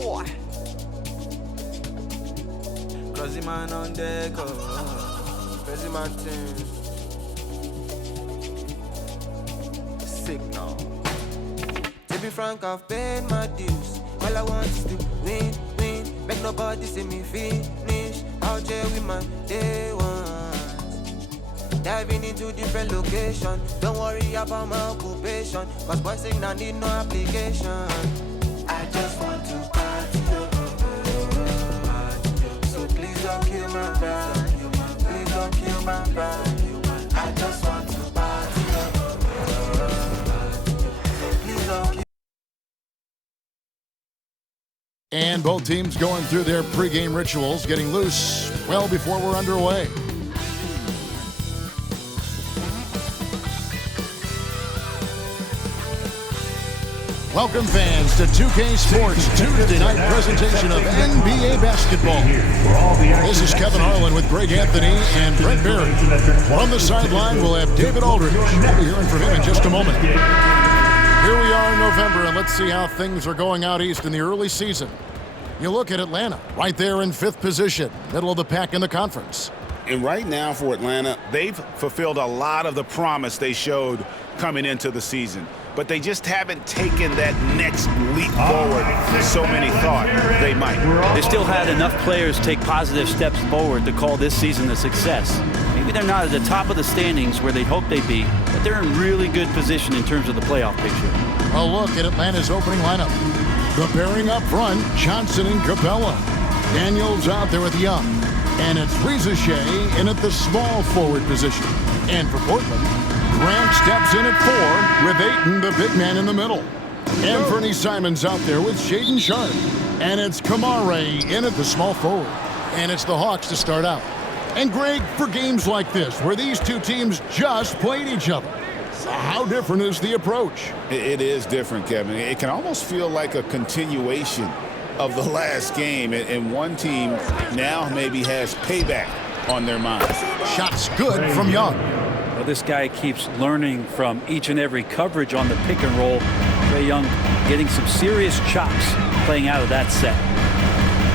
boy. Crazy man on deck, crazy man thing. Signal. To be frank, I've paid my dues. All I want is to win, win. Make nobody see me finish. Out here with my day ones. Diving into different locations. Don't worry about my occupation. Cause boys saying I need no application. I just want to party. So please don't kill my vibe. Please don't kill my vibe. I just want to party. So please don't kill. And both teams going through their pregame rituals, getting loose well before we're underway. Welcome fans to 2K Sports Tuesday night presentation of NBA basketball. This is Kevin Harlan with Greg Anthony and Brent Barry. On the sideline, we'll have David Aldridge. We'll be hearing from him in just a moment. Here we are in November, and let's see how things are going out east in the early season. You look at Atlanta, right there in 5th position, middle of the pack in the conference. And right now for Atlanta, they've fulfilled a lot of the promise they showed coming into the season. But they just haven't taken that next leap forward so many thought they might. They still had enough players take positive steps forward to call this season a success. Maybe they're not at the top of the standings where they'd hope they'd be, but they're in really good position in terms of the playoff picture. A look at Atlanta's opening lineup. The pairing up front, Johnson and Capella. Daniels out there with Young. And it's Rizachet in at the small forward position. And for Portland, Grant steps in at 4 with Ayton, the big man, in the middle. Anfernee Simons out there with Shaedon Sharpe. And it's Kamare in at the small forward. And it's the Hawks to start out. And Greg, for games like this, where these two teams just played each other, how different is the approach? It is different, Kevin. It can almost feel like a continuation of the last game. And one team now maybe has payback on their minds. Shots good from Young. Well, this guy keeps learning from each and every coverage on the pick and roll. Trae Young getting some serious chops playing out of that set.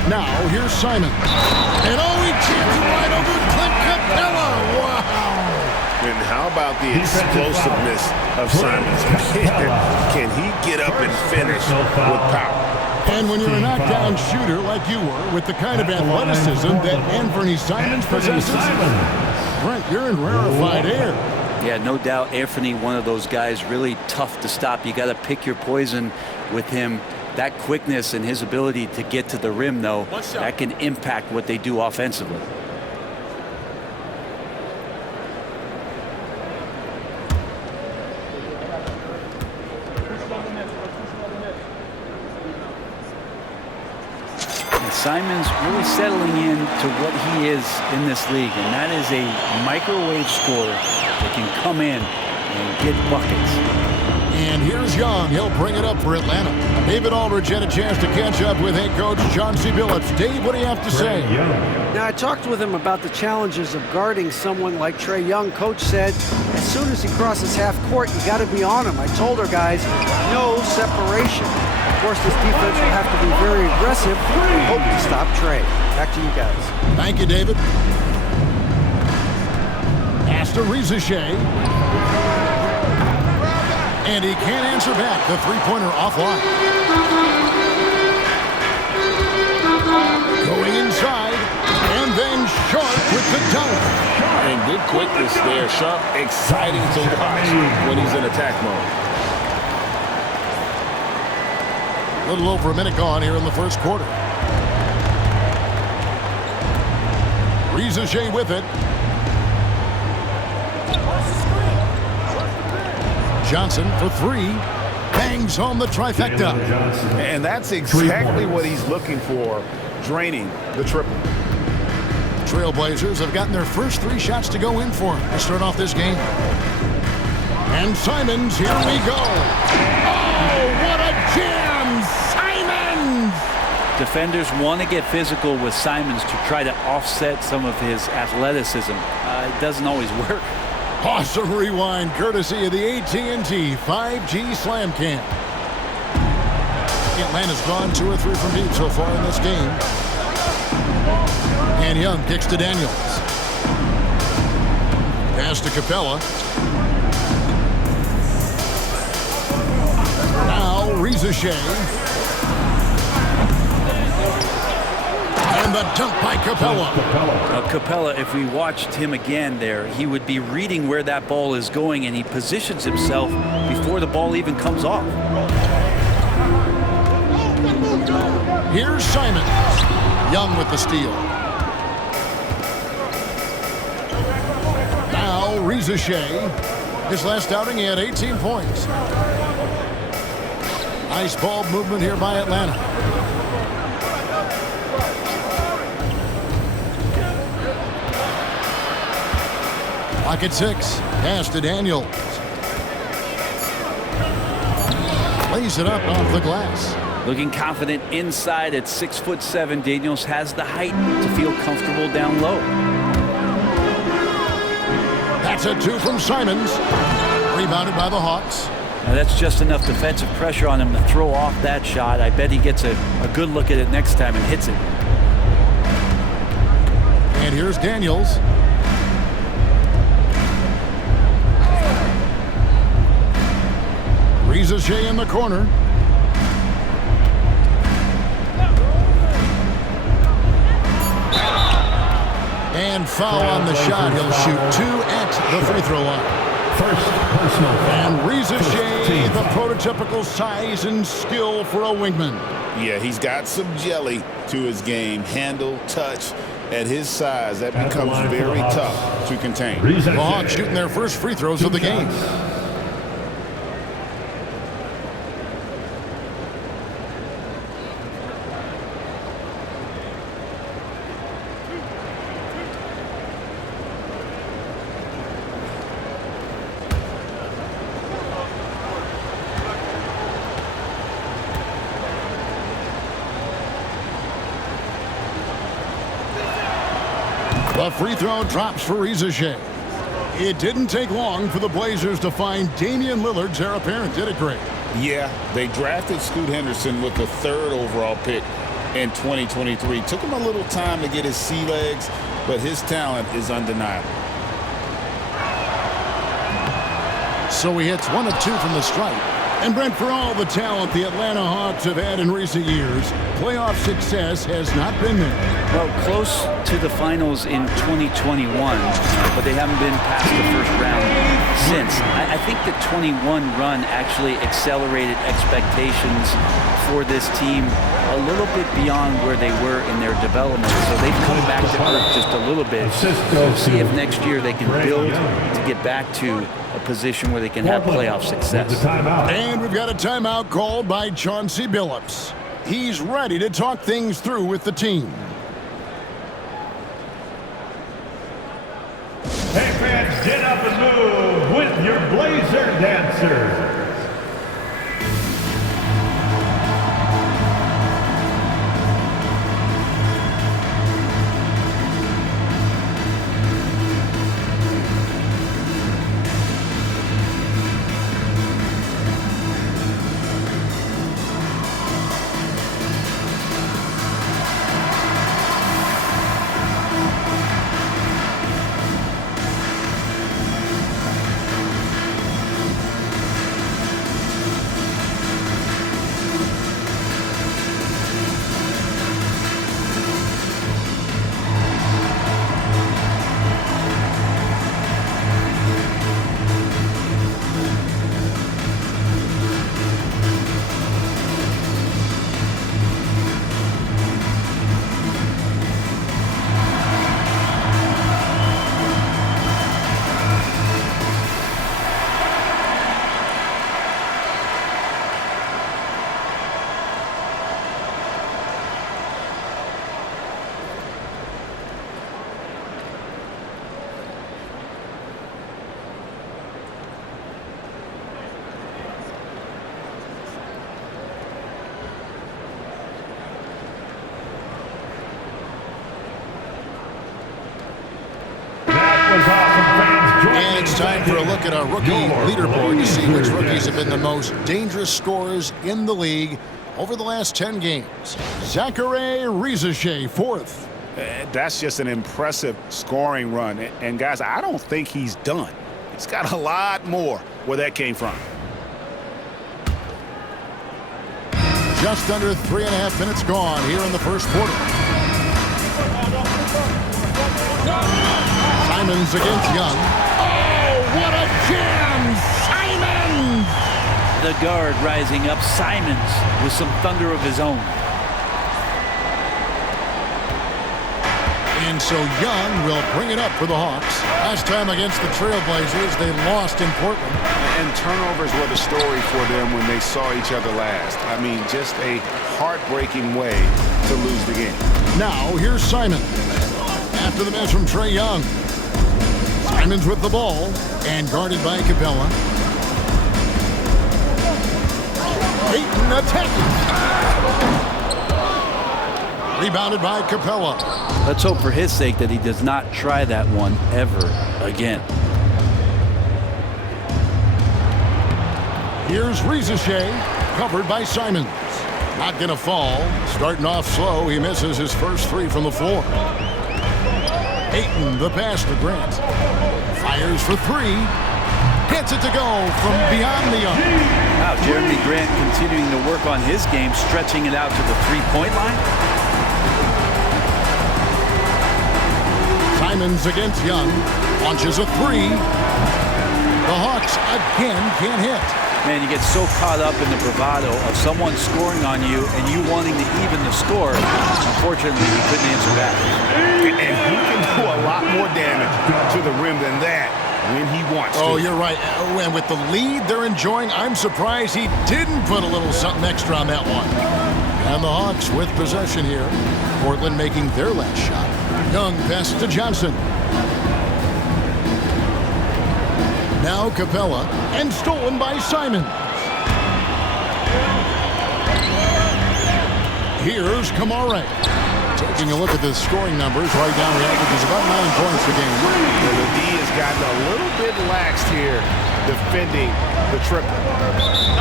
Now, here's Simon. And he jams it right over Clint Capella. Wow. And how about the explosiveness of Simons? Can he get up and finish with power? And when you're a knockdown shooter like you were, with the kind of athleticism that Anfernee Simons possesses, Brent, you're in rarefied air. Yeah, no doubt Anfernee, one of those guys really tough to stop. You got to pick your poison with him. That quickness and his ability to get to the rim, though, that can impact what they do offensively. Simons really settling in to what he is in this league, and that is a microwave scorer that can come in and get buckets. And here's Young. He'll bring it up for Atlanta. David Aldridge had a chance to catch up with head coach John C. Billups. Dave, what do you have to say? Now, I talked with him about the challenges of guarding someone like Trae Young. Coach said, as soon as he crosses half court, you got to be on him. I told our guys, no separation. Of course, this defense will have to be very aggressive. We hope to stop Trae. Back to you guys. Thank you, David. Asta Rizachet. And he can't answer back. The three-pointer offline. Going inside. And then Sharpe with the dunk. And good quickness there. Sharpe, exciting to watch when he's in attack mode. A little over a minute gone here in the first quarter. Rizachet with it. Johnson for 3. Bangs home the trifecta. And that's exactly what he's looking for, draining the triple. Trailblazers have gotten their first 3 shots to go in for him to start off this game. And Simons, here we go. Oh, what a jam! Simons! Defenders want to get physical with Simons to try to offset some of his athleticism. It doesn't always work. Awesome rewind courtesy of the AT&T 5G Slam Cam. Atlanta's gone 2 or 3 from deep so far in this game. And Young kicks to Daniels. Pass to Capella. Now Shea. And the dunk by Capella. Capella, if we watched him again there, he would be reading where that ball is going, and he positions himself before the ball even comes off. Here's Simon. Young with the steal. Now Shea. His last outing, he had 18 points. Nice ball movement here by Atlanta. Lock at 6. Pass to Daniels. Lays it up off the glass. Looking confident inside at 6'7". Daniels has the height to feel comfortable down low. That's a 2 from Simons. Rebounded by the Hawks. Now that's just enough defensive pressure on him to throw off that shot. I bet he gets a good look at it next time and hits it. And here's Daniels. Shea in the corner. And foul on the shot. He'll shoot 2 at the free throw line. First personal foul. And Shea, the prototypical size and skill for a wingman. Yeah, he's got some jelly to his game. Handle, touch. At his size, that becomes very tough to contain. The Hawks shooting their first free throws of the game. The free throw drops for Shea. It didn't take long for the Blazers to find Damian Lillard's heir apparent, did it, Greg? Yeah, they drafted Scoot Henderson with the 3rd overall pick in 2023. Took him a little time to get his sea legs, but his talent is undeniable. So he hits 1 of 2 from the stripe. And Brent, for all the talent the Atlanta Hawks have had in recent years, playoff success has not been there. Well, close to the finals in 2021, but they haven't been past the first round since. I think the 21 run actually accelerated expectations for this team a little bit beyond where they were in their development. So they've come back to earth just a little bit. We'll see if next year they can build to get back to a position where they can have playoff success. And we've got a timeout called by Chauncey Billups. He's ready to talk things through with the team. Hey fans, get up and move with your Blazer dancers. And it's time for a look at our rookie leaderboard to see which rookies have been the most dangerous scorers in the league over the last 10 games. Zachary Rizachet, fourth. That's just an impressive scoring run. And guys, I don't think he's done. He's got a lot more where that came from. Just under 3.5 minutes gone here in the first quarter. Simons against Young. Oh, what a jam! Simons! The guard rising up. Simons with some thunder of his own. And so Young will bring it up for the Hawks. Last time against the Trailblazers, they lost in Portland. And turnovers were the story for them when they saw each other last. I mean, just a heartbreaking way to lose the game. Now, here's Simons. After the miss from Trae Young. Simons with the ball and guarded by Capella. Ayton attacking. Rebounded by Capella. Let's hope for his sake that he does not try that one ever again. Here's Rizachet, covered by Simons. Not going to fall. Starting off slow, he misses his first three from the floor. Ayton, the pass to Grant. Fires for three. Gets it to go from beyond the arc. Wow, Jeremy Grant continuing to work on his game, stretching it out to the three-point line. Simons against Young. Launches a three. The Hawks again can't hit. Man, you get so caught up in the bravado of someone scoring on you and you wanting to even the score. Unfortunately, he couldn't answer back. And he can do a lot more damage to the rim than that when he wants to. Oh, you're right. And with the lead they're enjoying, I'm surprised he didn't put a little something extra on that one. And the Hawks with possession here. Portland making their last shot. Young passes to Johnson. Now Capella, and stolen by Simons. Here's Kamare. Taking a look at the scoring numbers, right now he averages about 9 points a game. Well, the D has gotten a little bit laxed here defending the triple.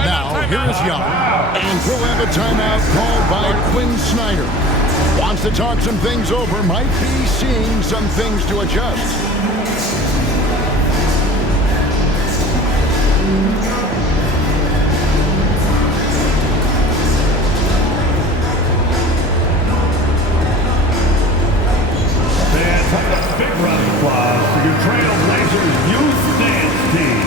Now, here is Young. And we'll have a timeout called by Quinn Snyder. Wants to talk some things over, might be seeing some things to adjust. Big round of applause for your Trailblazers youth dance team.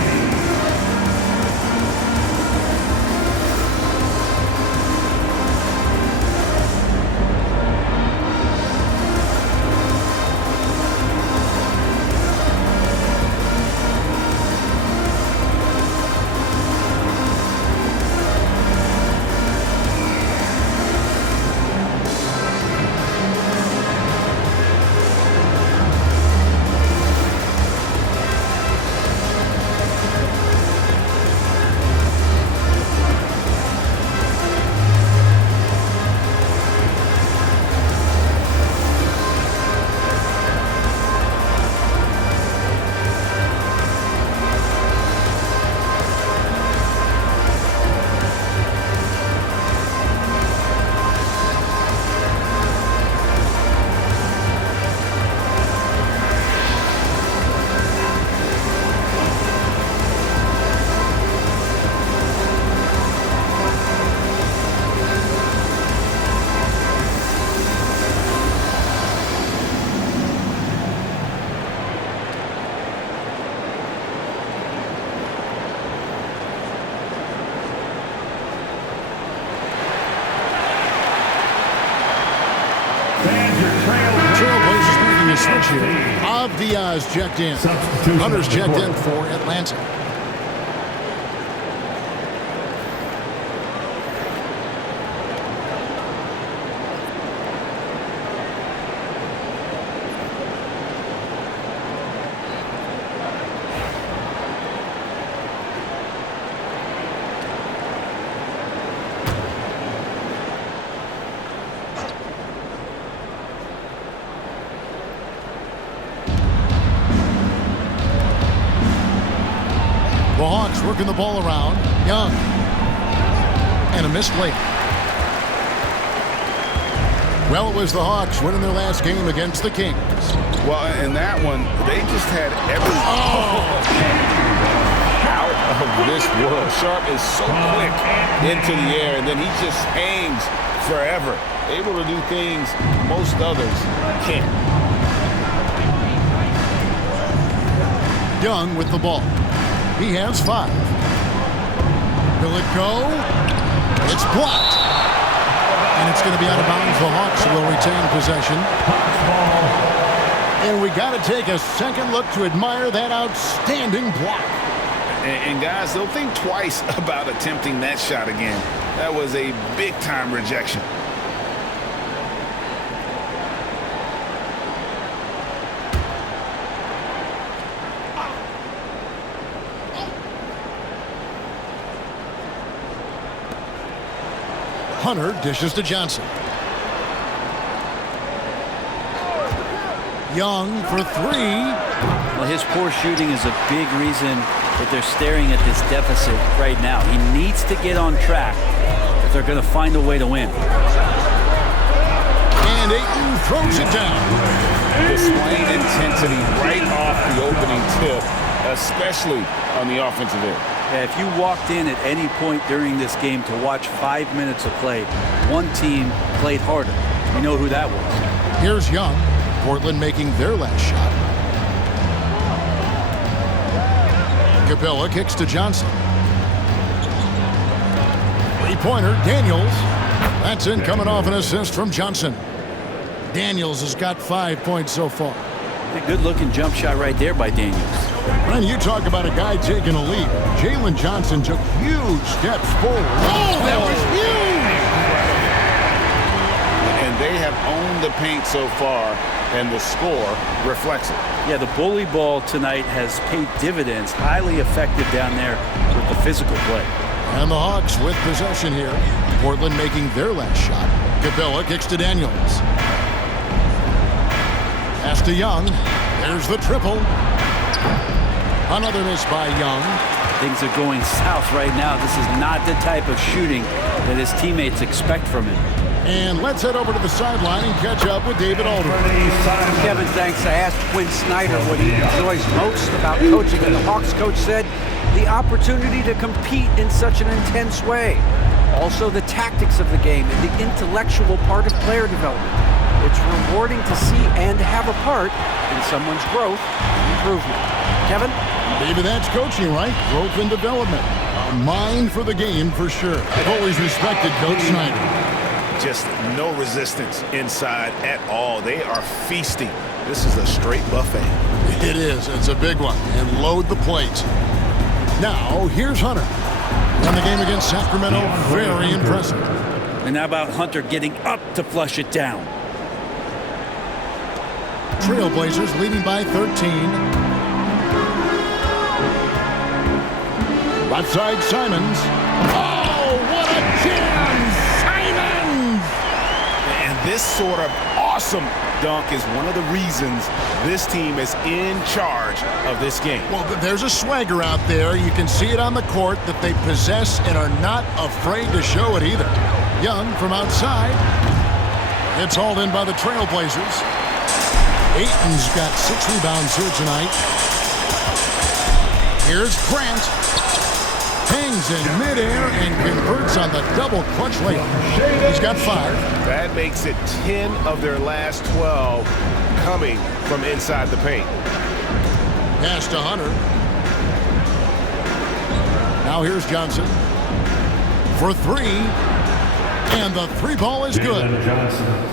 Trailblazers making a switch here. Of Diaz checked in. Hunter's checked in for Atlanta. The Hawks working the ball around. Young. And a missed layup. Well, it was the Hawks winning their last game against the Kings. Well, in that one, they just had every out of this world. Sharp is so quick into the air, and then he just hangs forever, able to do things most others can't. Young with the ball. He has 5. Will it go? It's blocked. And it's going to be out of bounds. The Hawks will retain possession. And we got to take a second look to admire that outstanding block. And guys, they'll think twice about attempting that shot again. That was a big-time rejection. Hunter dishes to Johnson. Young for 3. Well, his poor shooting is a big reason that they're staring at this deficit right now. He needs to get on track if they're going to find a way to win. And Ayton throws it down. Displaying intensity right off the opening tip, especially on the offensive end. Yeah, if you walked in at any point during this game to watch 5 minutes of play, one team played harder. We know who that was. Here's Young. Portland making their last shot. Capella kicks to Johnson. 3-pointer, Daniels. That's in, coming off an assist from Johnson. Daniels has got 5 points so far. A good-looking jump shot right there by Daniels. When you talk about a guy taking a lead, Jalen Johnson took huge steps forward. Oh, that was huge! And they have owned the paint so far, and the score reflects it. Yeah, the bully ball tonight has paid dividends. Highly effective down there with the physical play. And the Hawks with possession here. Portland making their last shot. Capella kicks to Daniels. Pass to Young. There's the triple. Another miss by Young. Things are going south right now. This is not the type of shooting that his teammates expect from him. And let's head over to the sideline and catch up with David Aldridge. Kevin, thanks. I asked Quinn Snyder what he enjoys most about coaching, and the Hawks coach said the opportunity to compete in such an intense way. Also the tactics of the game and the intellectual part of player development. It's rewarding to see and have a part in someone's growth and improvement. Kevin? Maybe that's coaching, right? Growth and development. A mind for the game for sure. I've always respected Coach Snyder. Just no resistance inside at all. They are feasting. This is a straight buffet. It is. It's a big one. And load the plate. Now, here's Hunter. Won the game against Sacramento. Very impressive. And how about Hunter getting up to flush it down? Trailblazers leading by 13. Left side, Simons. Oh, what a jam! Simons! And this sort of awesome dunk is one of the reasons this team is in charge of this game. Well, there's a swagger out there. You can see it on the court that they possess and are not afraid to show it either. Young from outside. It's hauled in by the Trailblazers. Ayton's got 6 rebounds here tonight. Here's Grant. Hangs in midair and converts on the double clutch layup. He's got 5. That makes it 10 of their last 12 coming from inside the paint. Pass to Hunter. Now here's Johnson for 3. And the 3 ball is good.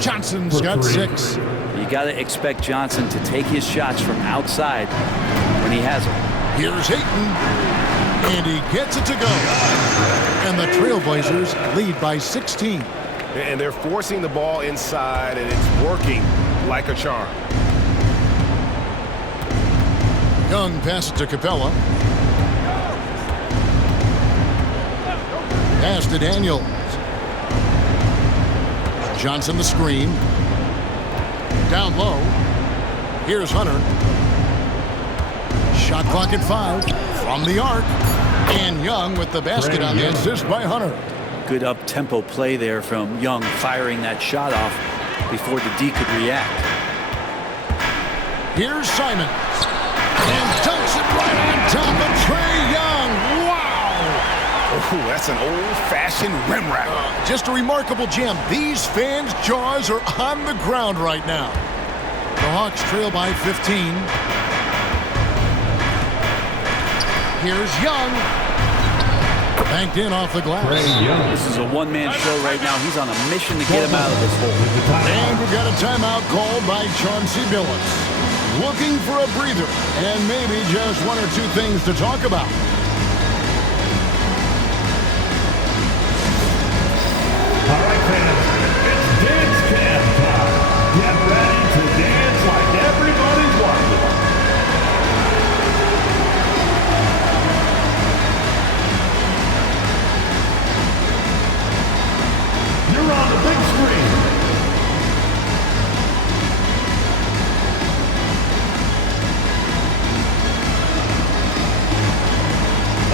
Johnson's got 6. You got to expect Johnson to take his shots from outside when he has them. Here's Ayton. And he gets it to go. And the Trailblazers lead by 16. And they're forcing the ball inside, and it's working like a charm. Young passes to Capella. Pass to Daniels. Johnson the screen. Down low. Here's Hunter. Shot clock at 5 from the arc. And Young with the basket on the assist by Hunter. Good up-tempo play there from Young, firing that shot off before the D could react. Here's Simons. And dunks it right on top of Trae Young. Wow! Ooh, that's an old-fashioned rim rack. Just a remarkable jam. These fans' jaws are on the ground right now. The Hawks trail by 15. Here's Young. Banked in off the glass. This is a one-man show right now. He's on a mission to get him out of this hole. And we've got a timeout called by Chauncey Billups. Looking for a breather and maybe just one or two things to talk about. All right, fans, it's dance camp time. Get ready to dance like everybody's watching. You're on the big screen.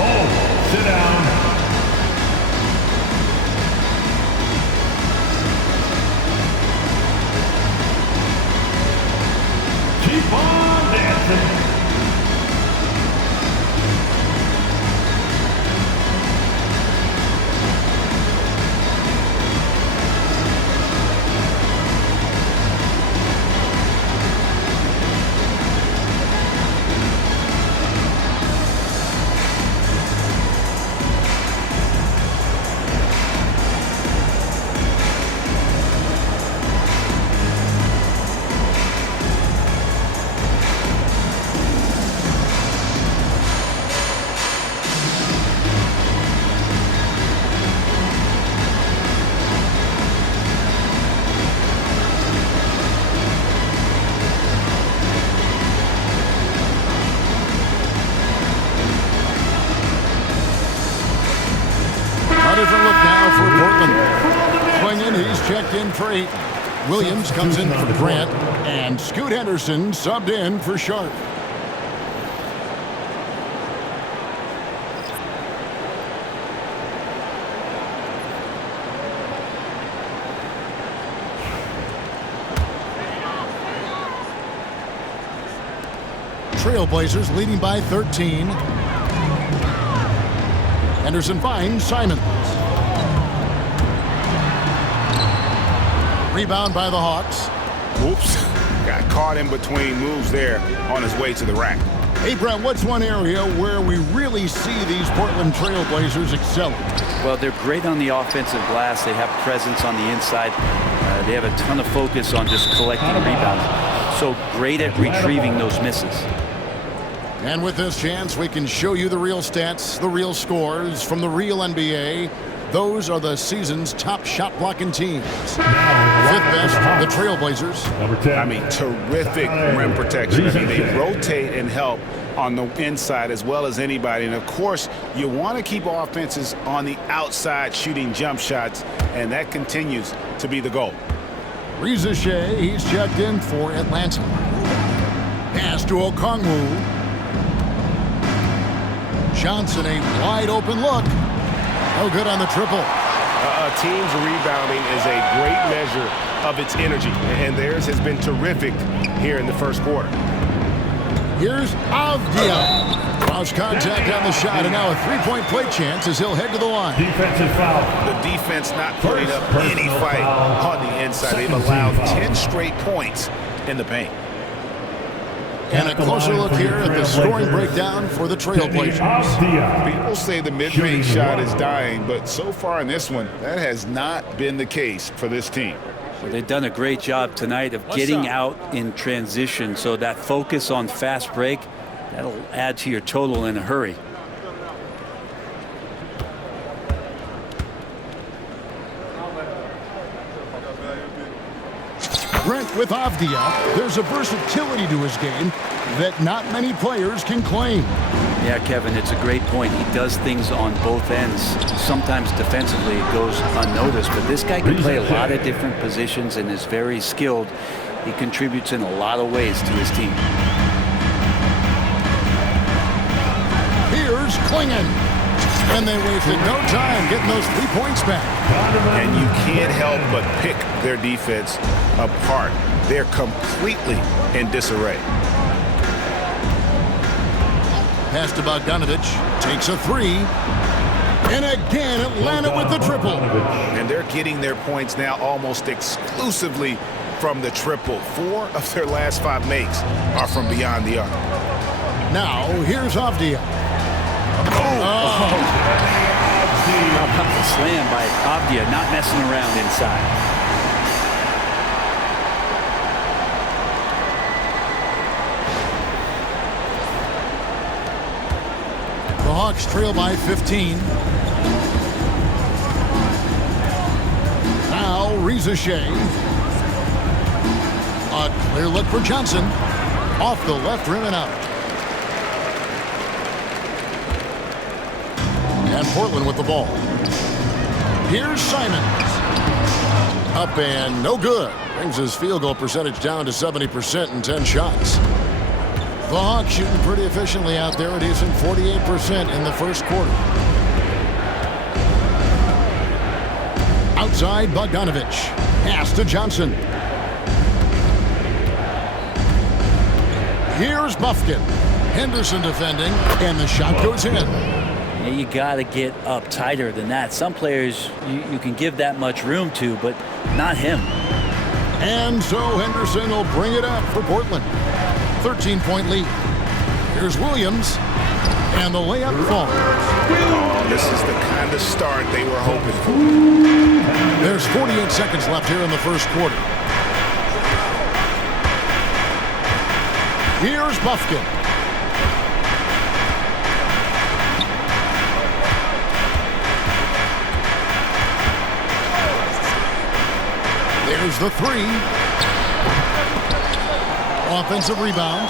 Oh, sit down. Keep on dancing. Different look now for Portland. Swinging, he's checked in for 8. Williams comes in for Grant, and Scoot Henderson subbed in for Sharp. Trailblazers leading by 13. Henderson finds Simons. Rebound by the Hawks. Whoops. Got caught in between moves there on his way to the rack. Hey, Brent, what's one area where we really see these Portland Trailblazers excelling? Well, they're great on the offensive glass. They have presence on the inside. They have a ton of focus on just collecting rebounds. So great at retrieving those misses. And with this chance, we can show you the real stats, the real scores from the real NBA. Those are the season's top shot blocking teams. 5th best, the Trailblazers. Number 10. I mean, terrific rim protection. I mean, they rotate and help on the inside as well as anybody. And, of course, you want to keep offenses on the outside shooting jump shots, and that continues to be the goal. Reza Shea, he's checked in for Atlanta. Pass to Okongwu. Johnson, a wide open look. No good on the triple. A team's rebounding is a great measure of its energy, and theirs has been terrific here in the first quarter. Here's Avdia. Cross contact on the shot, and now a three-point play chance as he'll head to the line. Defensive foul. The defense not putting up any fight on the inside. They've allowed 10 straight points in the paint. And a closer look here at the scoring breakdown for the Trailblazers. People say the mid-range shot is dying, but so far in this one, that has not been the case for this team. Well, they've done a great job tonight of getting out in transition, so that focus on fast break, that'll add to your total in a hurry. Brent, with Avdia, there's a versatility to his game that not many players can claim. Yeah, Kevin, it's a great point. He does things on both ends. Sometimes defensively it goes unnoticed, but this guy can play a lot of different positions and is very skilled. He contributes in a lot of ways to his team. Here's Klingon. And they wasted no time getting those 3 points back. And you can't help but pick their defense apart. They're completely in disarray. Pass to Bogdanovich. Takes a 3. And again, Atlanta with the triple. And they're getting their points now almost exclusively from the triple. 4 of their last 5 makes are from beyond the arc. Now, here's Avdia. How about the slam by Avdia, not messing around inside. The Hawks trail by 15. Now, Reza Shea. A clear look for Johnson. Off the left rim and out. And Portland with the ball. Here's Simons. Up and no good. Brings his field goal percentage down to 70% in 10 shots. The Hawks shooting pretty efficiently out there. It is in 48% in the first quarter. Outside, Bogdanovich. Pass to Johnson. Here's Buffkin. Henderson defending, and the shot goes in. Yeah, you got to get up tighter than that. Some players you can give that much room to, but not him. And so Henderson will bring it up for Portland. 13-point lead. Here's Williams. And the layup falls. Oh, this is the kind of start they were hoping for. There's 48 seconds left here in the first quarter. Here's Buffkin. There's the 3. Offensive rebound.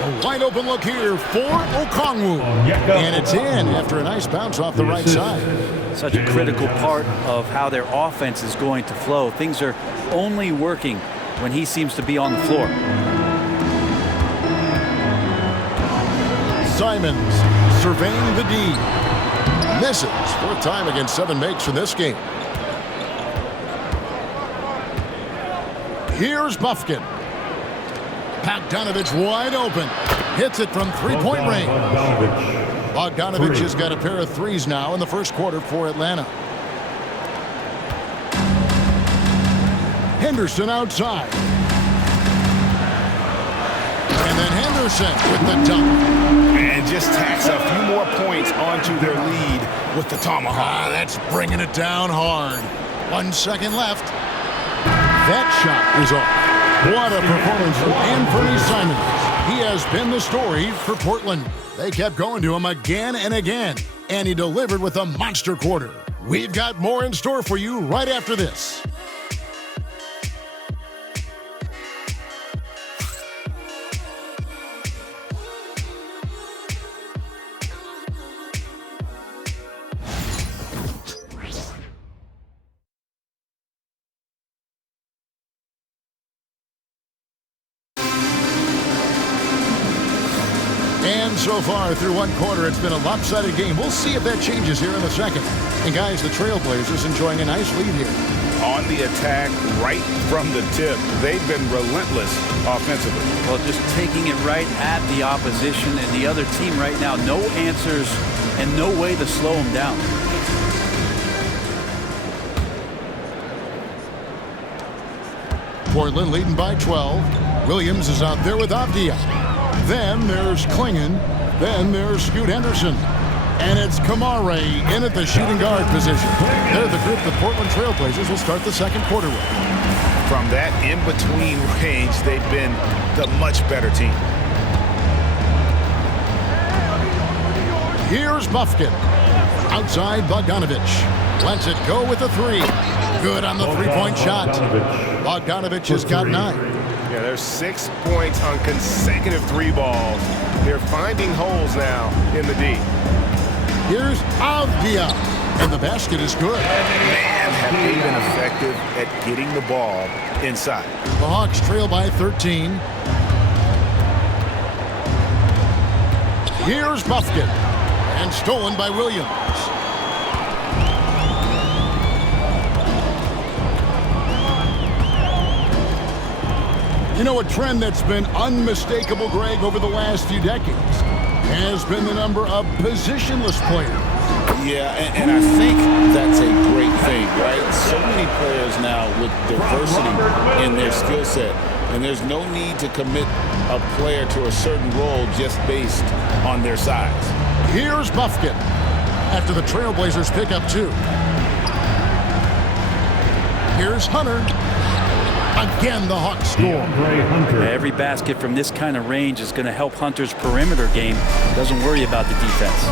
A wide open look here for Okongwu. And it's in after a nice bounce off the right side. Such a critical part of how their offense is going to flow. Things are only working when he seems to be on the floor. Simons surveying the D. Misses. 4th time against 7 makes in this game. Here's Buffkin. Bogdanovich wide open. Hits it from 3-point range. Bogdanovich has got a pair of 3s now in the first quarter for Atlanta. Henderson outside. And then Henderson with the dunk. And just tacks a few more points onto their lead with the tomahawk. That's bringing it down hard. 1 second left. That shot is off. What a performance from Anfernee Simons. He has been the story for Portland. They kept going to him again and again, and he delivered with a monster quarter. We've got more in store for you right after this. And so far through 1 quarter, it's been a lopsided game. We'll see if that changes here in a second. And guys, the Trailblazers enjoying a nice lead here. On the attack right from the tip. They've been relentless offensively. Well, just taking it right at the opposition and the other team right now. No answers and no way to slow them down. Portland leading by 12. Williams is out there with Avdia. Then there's Klingon. Then there's Scoot Henderson. And it's Kamare in at the shooting guard position. They're the group the Portland Trailblazers will start the second quarter with. From that in-between range, they've been the much better team. Here's Buffkin. Outside Bogdanovich. Lets it go with the 3. Good on the 3-point shot. Bogdanovich has got 9. Yeah, there's 6 points on consecutive 3 balls. They're finding holes now in the D. Here's Avdia. And the basket is good. Man, have they been effective at getting the ball inside. The Hawks trail by 13. Here's Buffkin. And stolen by Williams. You know, a trend that's been unmistakable, Greg, over the last few decades has been the number of positionless players. Yeah, and I think that's a great thing, right? So many players now with diversity in their skill set, and there's no need to commit a player to a certain role just based on their size. Here's Bufkin after the Trailblazers pick up 2. Here's Hunter. Again, the Hawks score. Every basket from this kind of range is going to help Hunter's perimeter game. Doesn't worry about the defense.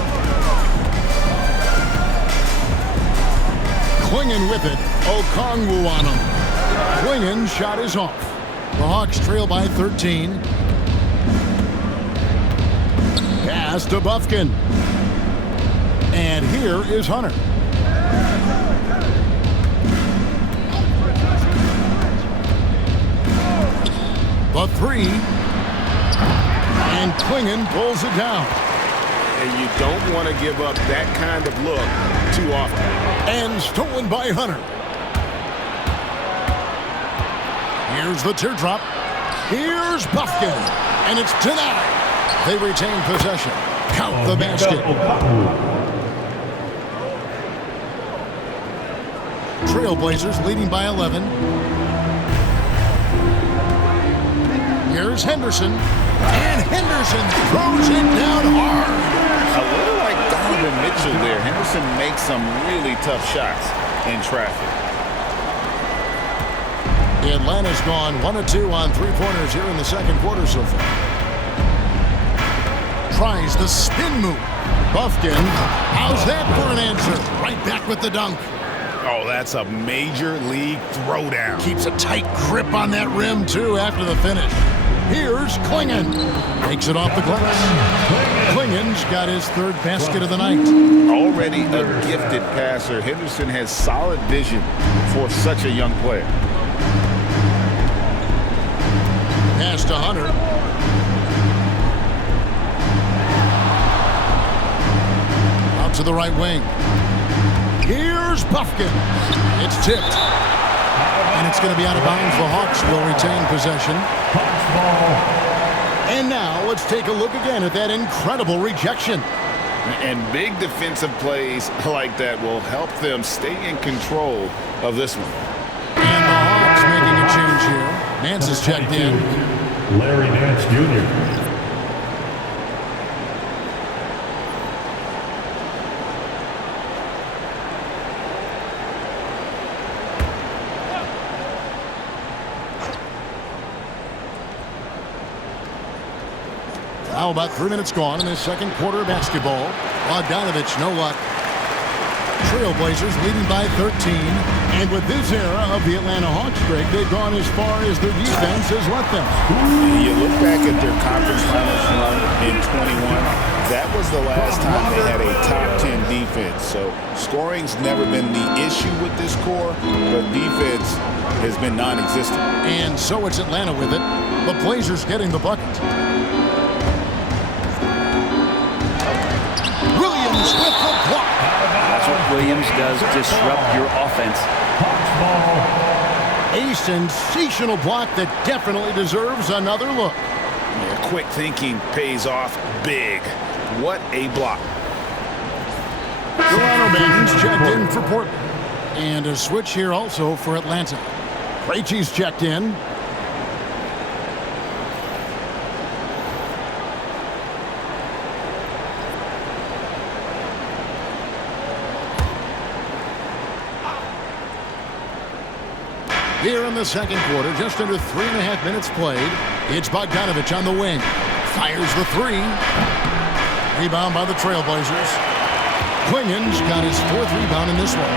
Klingon with it. Okongwu on him. Klingon shot is off. The Hawks trail by 13. Pass to Bufkin. And here is Hunter. The 3. And Klingon pulls it down. And you don't want to give up that kind of look too often. And stolen by Hunter. Here's the teardrop. Here's Bufkin. And it's denied. They retain possession. Count the basket. Trailblazers leading by 11. Here's Henderson. And Henderson throws it down hard. A little like Donovan Mitchell there. Henderson makes some really tough shots in traffic. Atlanta's gone 1 of 2 on 3-pointers here in the second quarter so far. Tries the spin move. Bufkin, how's that for an answer? Right back with the dunk. Oh, that's a major league throwdown. Keeps a tight grip on that rim, too, after the finish. Here's Klingon. Takes it off the glass. Klingon's got his 3rd basket of the night. Already a gifted passer, Henderson has solid vision for such a young player. Pass to Hunter. Out to the right wing. Here's Bufkin. It's tipped. And it's going to be out of bounds. The Hawks will retain possession. And now let's take a look again at that incredible rejection. And big defensive plays like that will help them stay in control of this one. And the Hawks making a change here. Nance is checked in. Larry Nance Jr. Now about 3 minutes gone in this second quarter of basketball. Bogdanovich, no luck. Trailblazers leading by 13. And with this era of the Atlanta Hawks, Greg, they've gone as far as their defense has let them. You look back at their conference finals run in 21. That was the last time they had a top 10 defense. So scoring's never been the issue with this core, but defense has been non-existent. And so it's Atlanta with it. The Blazers getting the bucket. Williams with the block. That's what Williams does, disrupt your offense. A sensational block that definitely deserves another look. Yeah, quick thinking pays off big. What a block. Toronto Ben's checked in for Portland. And a switch here also for Atlanta. Krejci's checked in. Here in the second quarter, just under 3.5 minutes played, it's Bogdanovich on the wing. Fires the 3. Rebound by the Trailblazers. Klingon's got his 4th rebound in this one.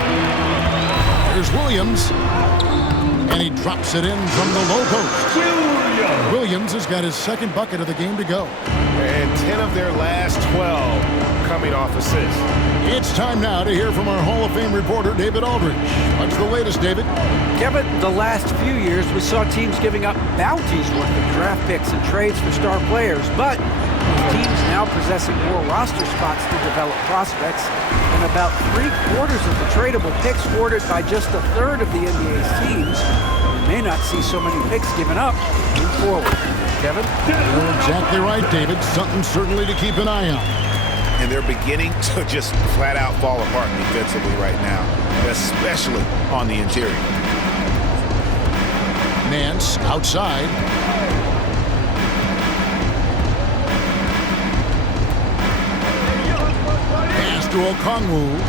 Here's Williams. And he drops it in from the low post. Williams has got his 2nd bucket of the game to go. And 10 of their last 12 coming off assists. It's time now to hear from our Hall of Fame reporter, David Aldridge. What's the latest, David? Kevin, the last few years, we saw teams giving up bounties worth of draft picks and trades for star players. But with teams now possessing more roster spots to develop prospects, and about 3/4 of the tradable picks ordered by just a third of the NBA's teams, we may not see so many picks given up moving forward. Kevin? You're exactly right, David. Something certainly to keep an eye on. And they're beginning to just flat out fall apart defensively right now, especially on the interior. Nance outside. Pass to Okongwu.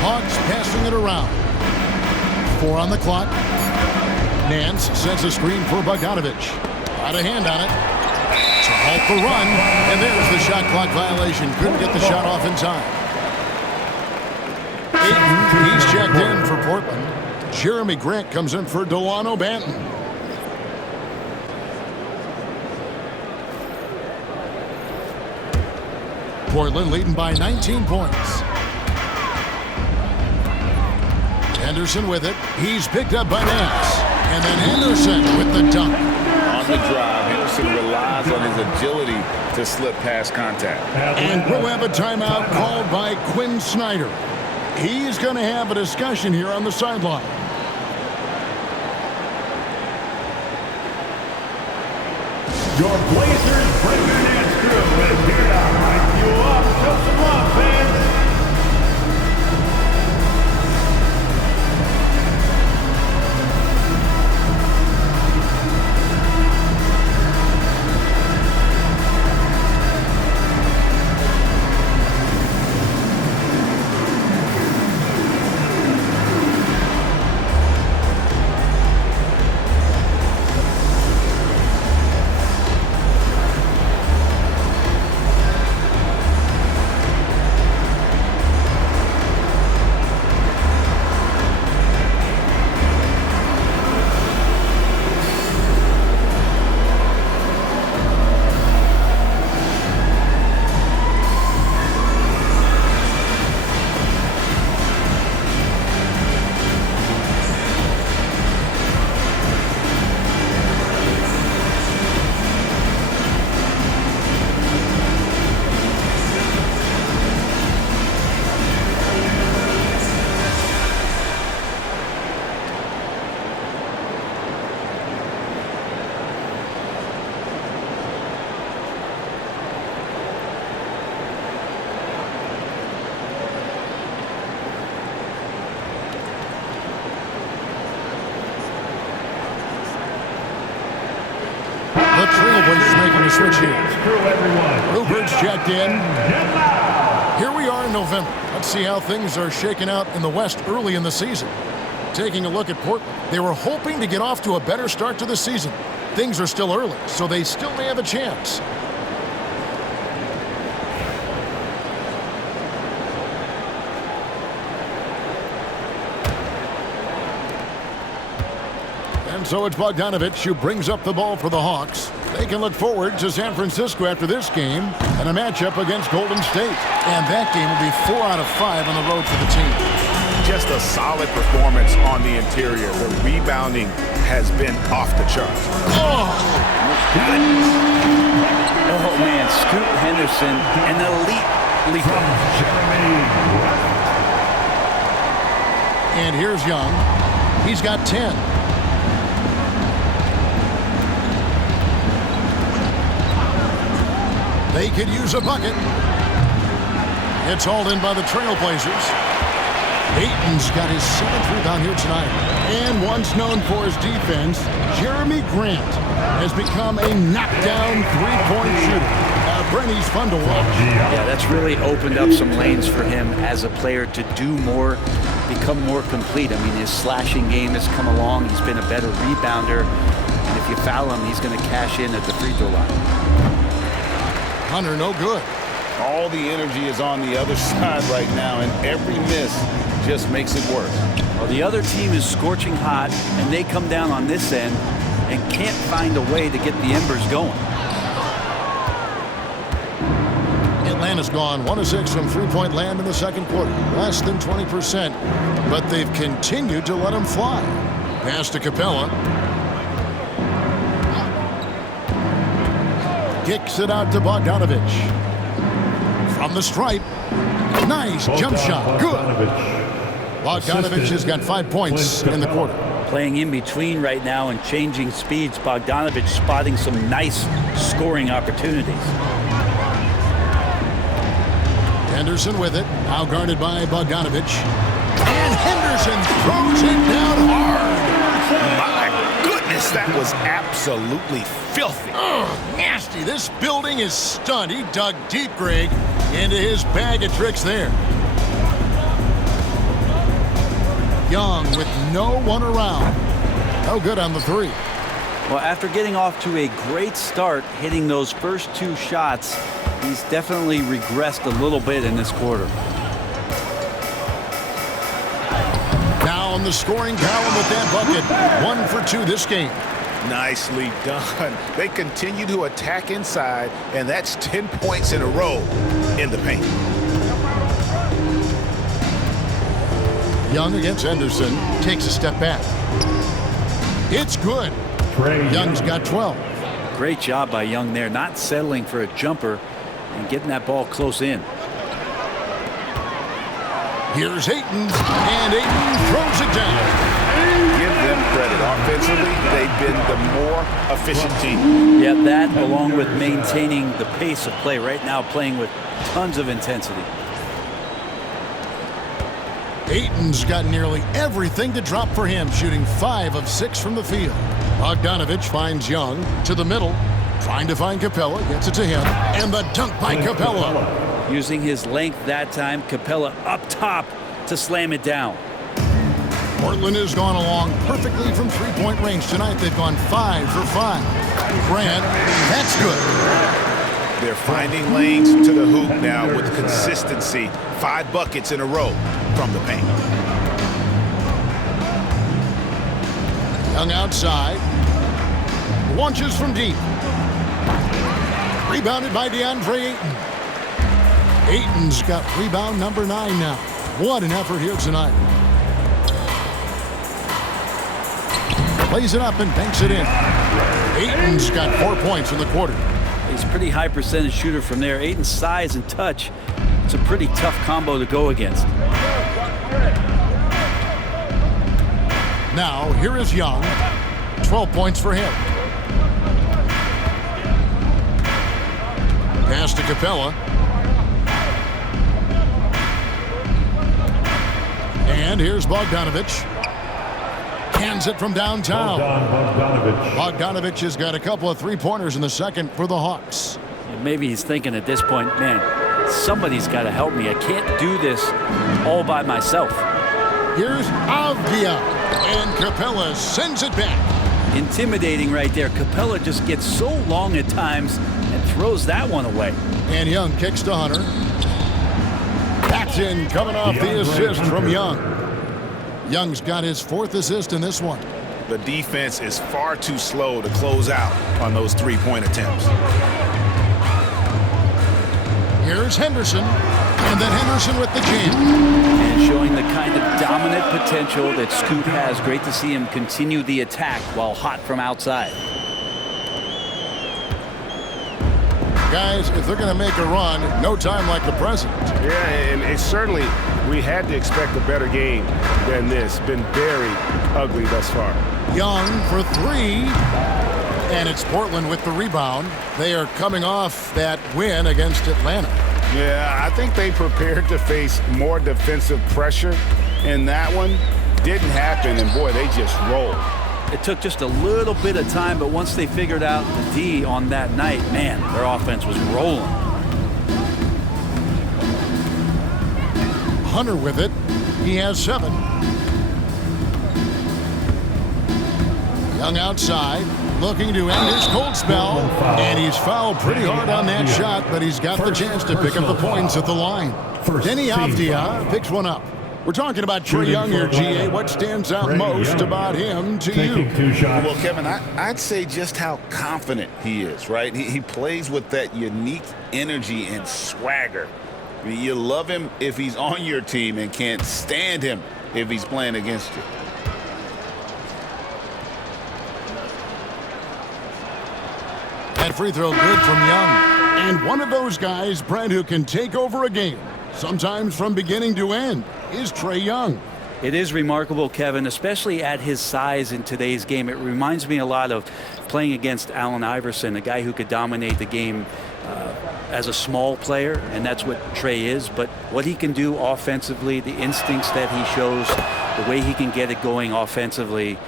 Hawks passing it around. 4 on the clock. Nance sends a screen for Bogdanovich. Got a hand on it. To halt the run, and there's the shot clock violation. Couldn't get the shot off in time. Ayton, he's checked in for Portland. Jeremy Grant comes in for Delano Banton. Portland leading by 19 points. Henderson with it. He's picked up by Nance. And then Henderson with the dunk. On the drive, Henderson relies on his agility to slip past contact. And we'll have a timeout called by Quinn Snyder. He's going to have a discussion here on the sideline. Your Blazers Breaker Dance crew is here to hype you up. Show some love, fans. The Trailblazers making a switch here. Rupert's checked in. Here we are in November. Let's see how things are shaking out in the West early in the season. Taking a look at Portland, they were hoping to get off to a better start to the season. Things are still early, so they still may have a chance. And so it's Bogdanovich who brings up the ball for the Hawks. They can look forward to San Francisco after this game and a matchup against Golden State. And that game will be 4 out of 5 on the road for the team. Just a solid performance on the interior. The rebounding has been off the charts. Oh, Oh, man, Scoot Henderson, an elite leaper. and here's Young. He's got 10. They could use a bucket. It's hauled in by the Trailblazers. Ayton's got his 7th rebound here tonight. And once known for his defense, Jeremy Grant has become a knockdown three-point shooter. Brenny's fun to watch. Yeah, that's really opened up some lanes for him as a player to do more, become more complete. I mean, his slashing game has come along. He's been a better rebounder. And if you foul him, he's going to cash in at the free throw line. Hunter, no good. All the energy is on the other side right now, and every miss just makes it worse. Well, the other team is scorching hot, and they come down on this end and can't find a way to get the embers going. Atlanta's gone 1 of 6 from three-point land in the second quarter. Less than 20%, but they've continued to let them fly. Pass to Capella. kicks it out to Bogdanovich. From the stripe. Nice jump shot. Good. Bogdanovich has got 5 points in the quarter. Playing in between right now and changing speeds. Bogdanovich spotting some nice scoring opportunities. Henderson with it. Now guarded by Bogdanovich. And Henderson throws it down hard. My goodness, that was absolutely filthy. Nasty. This building is stunned. He dug deep, Greg, into his bag of tricks there. Young with no one around. No good on the three. Well, after getting off to a great start, hitting those first 2 shots, he's definitely regressed a little bit in this quarter. Now on the scoring column with that bucket. 1 for 2 this game. Nicely done. They continue to attack inside, and that's 10 points in a row in the paint. Young against Henderson. Takes a step back. It's good. Young's got 12. Great job by Young there, not settling for a jumper and getting that ball close in. Here's Ayton, and Ayton throws it down. Give them credit. Offensively, they've been the more efficient team. Yeah, that along with maintaining the pace of play right now, playing with tons of intensity. Ayton's got nearly everything to drop for him, shooting 5 of 6 from the field. Bogdanovich finds Young to the middle, trying to find Capella, gets it to him, and the dunk by Capella. Using his length that time, Capella up top to slam it down. Portland has gone along perfectly from three-point range tonight. They've gone 5 for 5. Grant, that's good. They're finding lanes to the hoop now with consistency. 5 buckets in a row from the paint. Young outside. Launches from deep. Rebounded by DeAndre Ayton. Ayton's got rebound number 9 now. What an effort here tonight. Plays it up and banks it in. Ayton's got 4 points in the quarter. He's a pretty high percentage shooter from there. Ayton's size and touch, it's a pretty tough combo to go against. Now, here is Young. 12 points for him. Pass to Capella. And here's Bogdanovich. Hands it from downtown. Bogdanovich has got a couple of three-pointers in the second for the Hawks. Maybe he's thinking at this point, man, somebody's got to help me. I can't do this all by myself. Here's Avdia, and Capella sends it back. Intimidating right there. Capella just gets so long at times and throws that one away. And Young kicks to Hunter. That's in, coming off the assist from Young. Young's got his 4th assist in this one. The defense is far too slow to close out on those three-point attempts. Here's Henderson, and then Henderson with the jam. And showing the kind of dominant potential that Scoot has. Great to see him continue the attack while hot from outside. Guys, if they're going to make a run, no time like the present. Yeah, and it's certainly, we had to expect a better game than this. Been very ugly thus far. Young for 3. And it's Portland with the rebound. They are coming off that win against Atlanta. Yeah, I think they prepared to face more defensive pressure, and that one didn't happen, and boy, they just rolled. It took just a little bit of time, but once they figured out the D on that night, man, their offense was rolling. Hunter with it. He has 7. Young outside, looking to end his cold spell, and he's fouled pretty hard on that shot, but he's got the chance to pick up the points at the line. Denny Avdia picks one up. We're talking about Trae Young here, GA. What stands out most about him to you? Well, Kevin, I'd say just how confident he is, right? He plays with that unique energy and swagger. I mean, you love him if he's on your team and can't stand him if he's playing against you. That free throw good from Young. And one of those guys, Brent, who can take over a game, sometimes from beginning to end, is Trae Young. It is remarkable, Kevin, especially at his size in today's game. It reminds me a lot of playing against Allen Iverson, a guy who could dominate the game as a small player, and that's what Trae is. But what he can do offensively, the instincts that he shows, the way he can get it going offensively,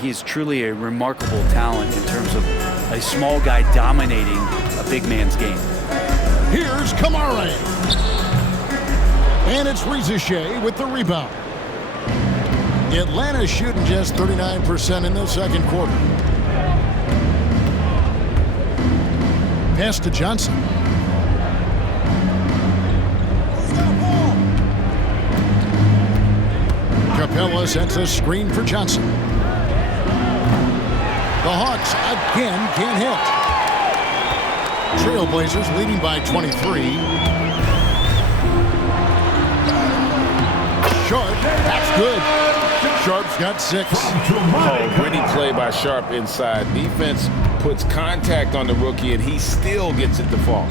he's truly a remarkable talent in terms of a small guy dominating a big man's game. Here's Kamara. And it's Shea with the rebound. Atlanta shooting just 39% in the second quarter. Pass to Johnson. Capella sets a screen for Johnson. The Hawks again can't hit. Trailblazers leading by 23. Sharp, that's good. Sharp's got 6. Oh, gritty play by Sharp inside. Defense puts contact on the rookie, and he still gets it to fall.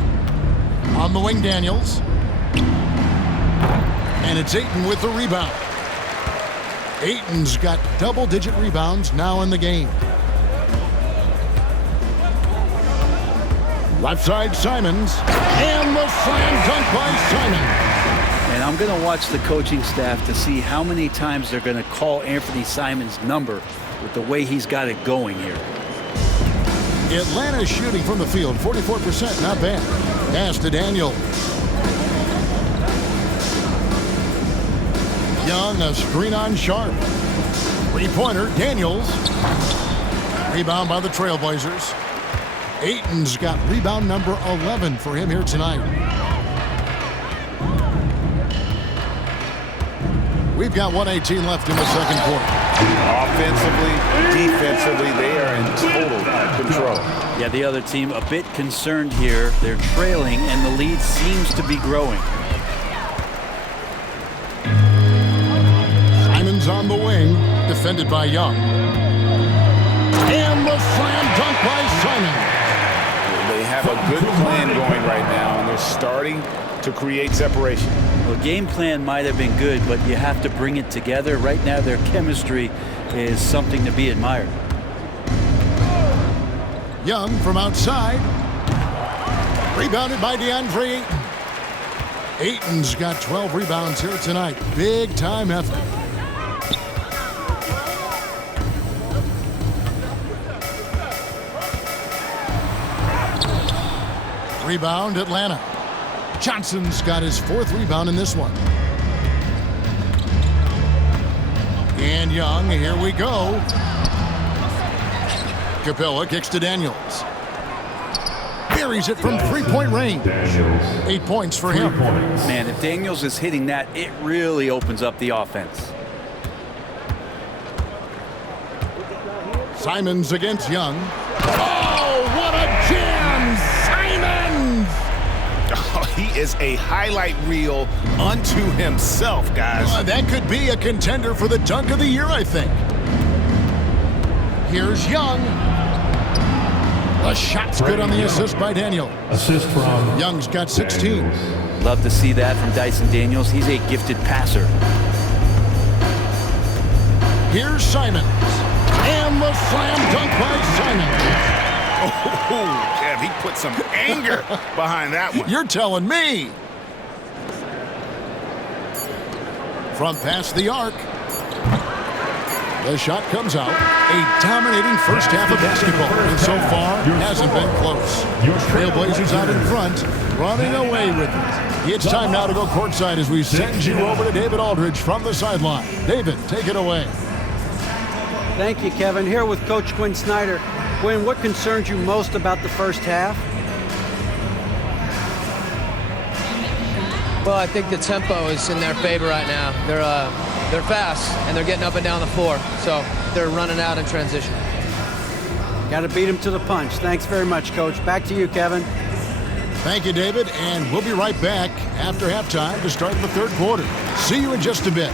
On the wing, Daniels. And it's Ayton with the rebound. Ayton's got double-digit rebounds now in the game. Left side, Simons. And the slam dunk by Simons. And I'm going to watch the coaching staff to see how many times they're going to call Anfernee Simons' number with the way he's got it going here. Atlanta shooting from the field, 44%, not bad. Pass to Daniel. Young, a screen on Sharp. Three-pointer, Daniels. Rebound by the Trailblazers. Ayton's got rebound number 11 for him here tonight. We've got 1:18 left in the second quarter. Offensively, defensively, they are in total control. Yeah, the other team a bit concerned here. They're trailing, and the lead seems to be growing. Simons on the wing, defended by Young. And the slam dunk by Simons. They have a good plan going right now, and they're starting to create separation. Well, game plan might have been good, but you have to bring it together. Right now, their chemistry is something to be admired. Young from outside. Rebounded by DeAndre Ayton. Ayton's got 12 rebounds here tonight. Big time effort. Rebound, Atlanta. Johnson's got his 4th rebound in this one. And Young, here we go. Capella kicks to Daniels. Buries it from three-point range. 8 points for him. Man, if Daniels is hitting that, it really opens up the offense. Simons against Young. Oh, what a jam! Simons! Oh, he is a highlight reel unto himself, guys. That could be a contender for the dunk of the year, I think. Here's Young. The shot's good on the assist by Daniel. Assist from Young's got 16. Love to see that from Dyson Daniels. He's a gifted passer. Here's Simons. And the slam dunk by Simons. Oh, Kev, he put some anger behind that one. You're telling me. From past the arc. The shot comes out. A dominating first half of basketball. And so far, hasn't been close. Trailblazers out in front, running away with it. It's time now to go courtside as we send you over to David Aldridge from the sideline. David, take it away. Thank you, Kevin. Here with Coach Quinn Snyder. Quinn, what concerns you most about the first half? Well, I think the tempo is in their favor right now. They're fast, and they're getting up and down the floor, so they're running out in transition. Got to beat them to the punch. Thanks very much, Coach. Back to you, Kevin. Thank you, David, and we'll be right back after halftime to start the third quarter. See you in just a bit.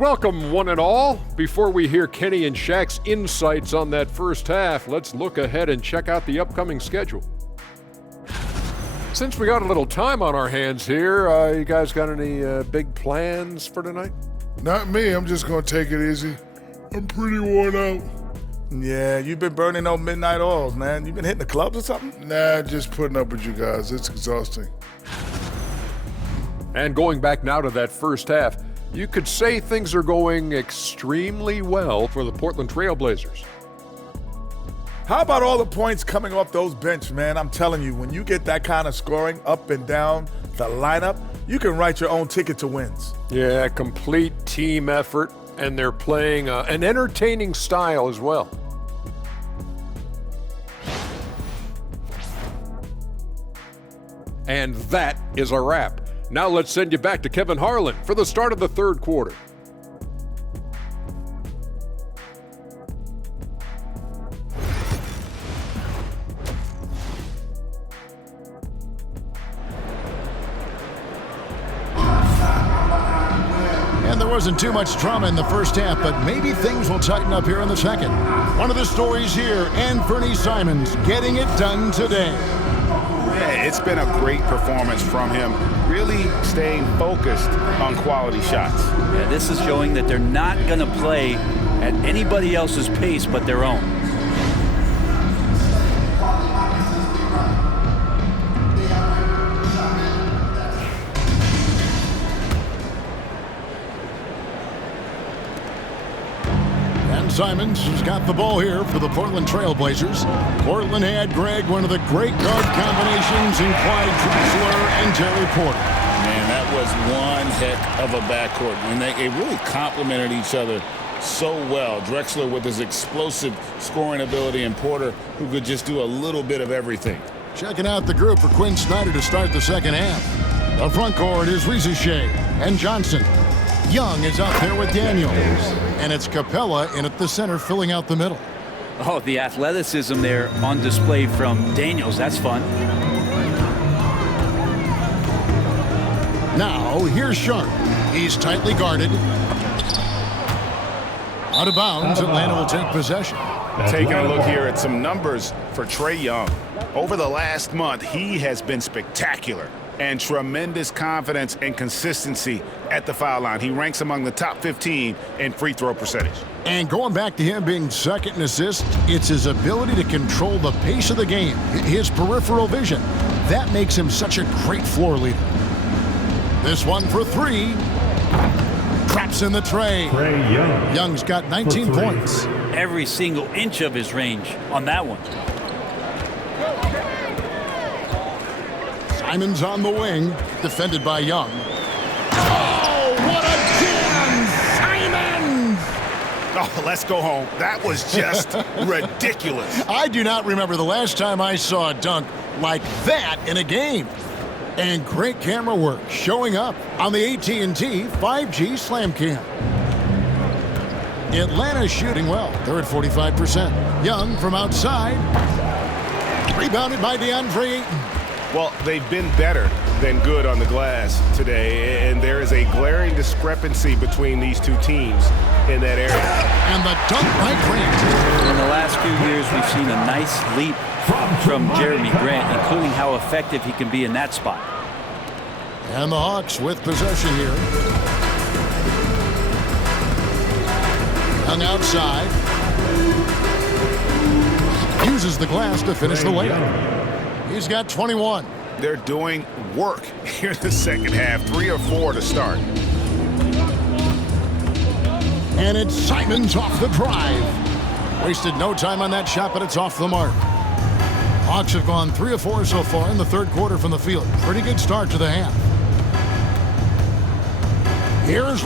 Welcome, one and all. Before we hear Kenny and Shaq's insights on that first half, let's look ahead and check out the upcoming schedule. Since we got a little time on our hands here, you guys got any big plans for tonight? Not me. I'm just going to take it easy. I'm pretty worn out. Yeah, you've been burning those midnight oils, man. You been hitting the clubs or something? Nah, just putting up with you guys. It's exhausting. And going back now to that first half, you could say things are going extremely well for the Portland Trail Blazers. How about all the points coming off those bench, man? I'm telling you, when you get that kind of scoring up and down the lineup, you can write your own ticket to wins. Yeah, complete team effort, and they're playing an entertaining style as well. And that is a wrap. Now let's send you back to Kevin Harlan for the start of the third quarter. And there wasn't too much drama in the first half, but maybe things will tighten up here in the second. One of the stories here, Anfernee Simons getting it done today. Yeah, it's been a great performance from him, really staying focused on quality shots. Yeah, this is showing that they're not going to play at anybody else's pace but their own. Simons has got the ball here for the Portland Trail Blazers. Portland had, Greg, one of the great guard combinations in Clyde Drexler and Terry Porter. Man, that was one heck of a backcourt. And they really complemented each other so well. Drexler with his explosive scoring ability and Porter who could just do a little bit of everything. Checking out the group for Quinn Snyder to start the second half. The front court is Shea and Johnson. Young is out there with Daniels. And it's Capella in at the center filling out the middle. Oh, the athleticism there on display from Daniels. That's fun. Now, here's Sharp. He's tightly guarded. Out of bounds, Atlanta will take possession. Taking a look here at some numbers for Trae Young. Over the last month, he has been spectacular and tremendous confidence and consistency at the foul line. He ranks among the top 15 in free throw percentage. And going back to him being second in assists, it's his ability to control the pace of the game, his peripheral vision. That makes him such a great floor leader. This one for three. Traps in the Trae. Trae Young. Young's got 19 points. Every single inch of his range on that one. Simons on the wing, defended by Young. Oh, what a jam! Simons! Oh, let's go home. That was just ridiculous. I do not remember the last time I saw a dunk like that in a game. And great camera work showing up on the AT&T 5G Slam Cam. Atlanta's shooting well. They're at 45%. Young from outside. Rebounded by DeAndre Ayton. Well, they've been better than good on the glass today, and there is a glaring discrepancy between these two teams in that area. And the dunk by Grant. In the last few years, we've seen a nice leap from Jeremy Grant, including how effective he can be in that spot. And the Hawks with possession here. Young outside. Uses the glass to finish the layup. He's got 21. They're doing work here in the second half. 3 or 4 to start. And it's Simons off the drive. Wasted no time on that shot, but it's off the mark. Hawks have gone 3 of 4 so far in the third quarter from the field. Pretty good start to the half. Here's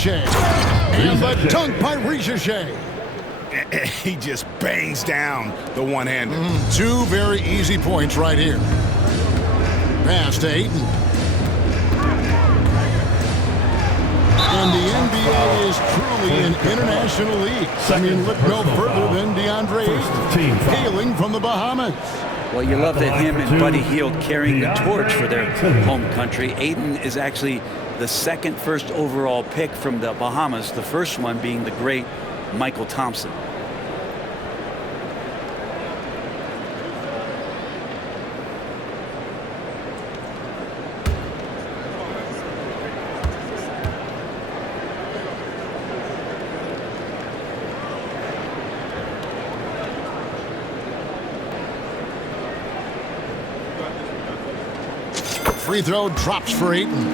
Shea. And the dunk by Shea. He just bangs down the one-hander. 2 very easy points right here. Pass to Ayton. And the NBA is truly an international league. I mean, look no further than DeAndre Ayton, hailing from the Bahamas. Well, you love that him and Buddy Hield carrying the torch for their home country. Ayton is actually the second first overall pick from the Bahamas, the first one being the great Michael Thompson. Free throw drops for Ayton.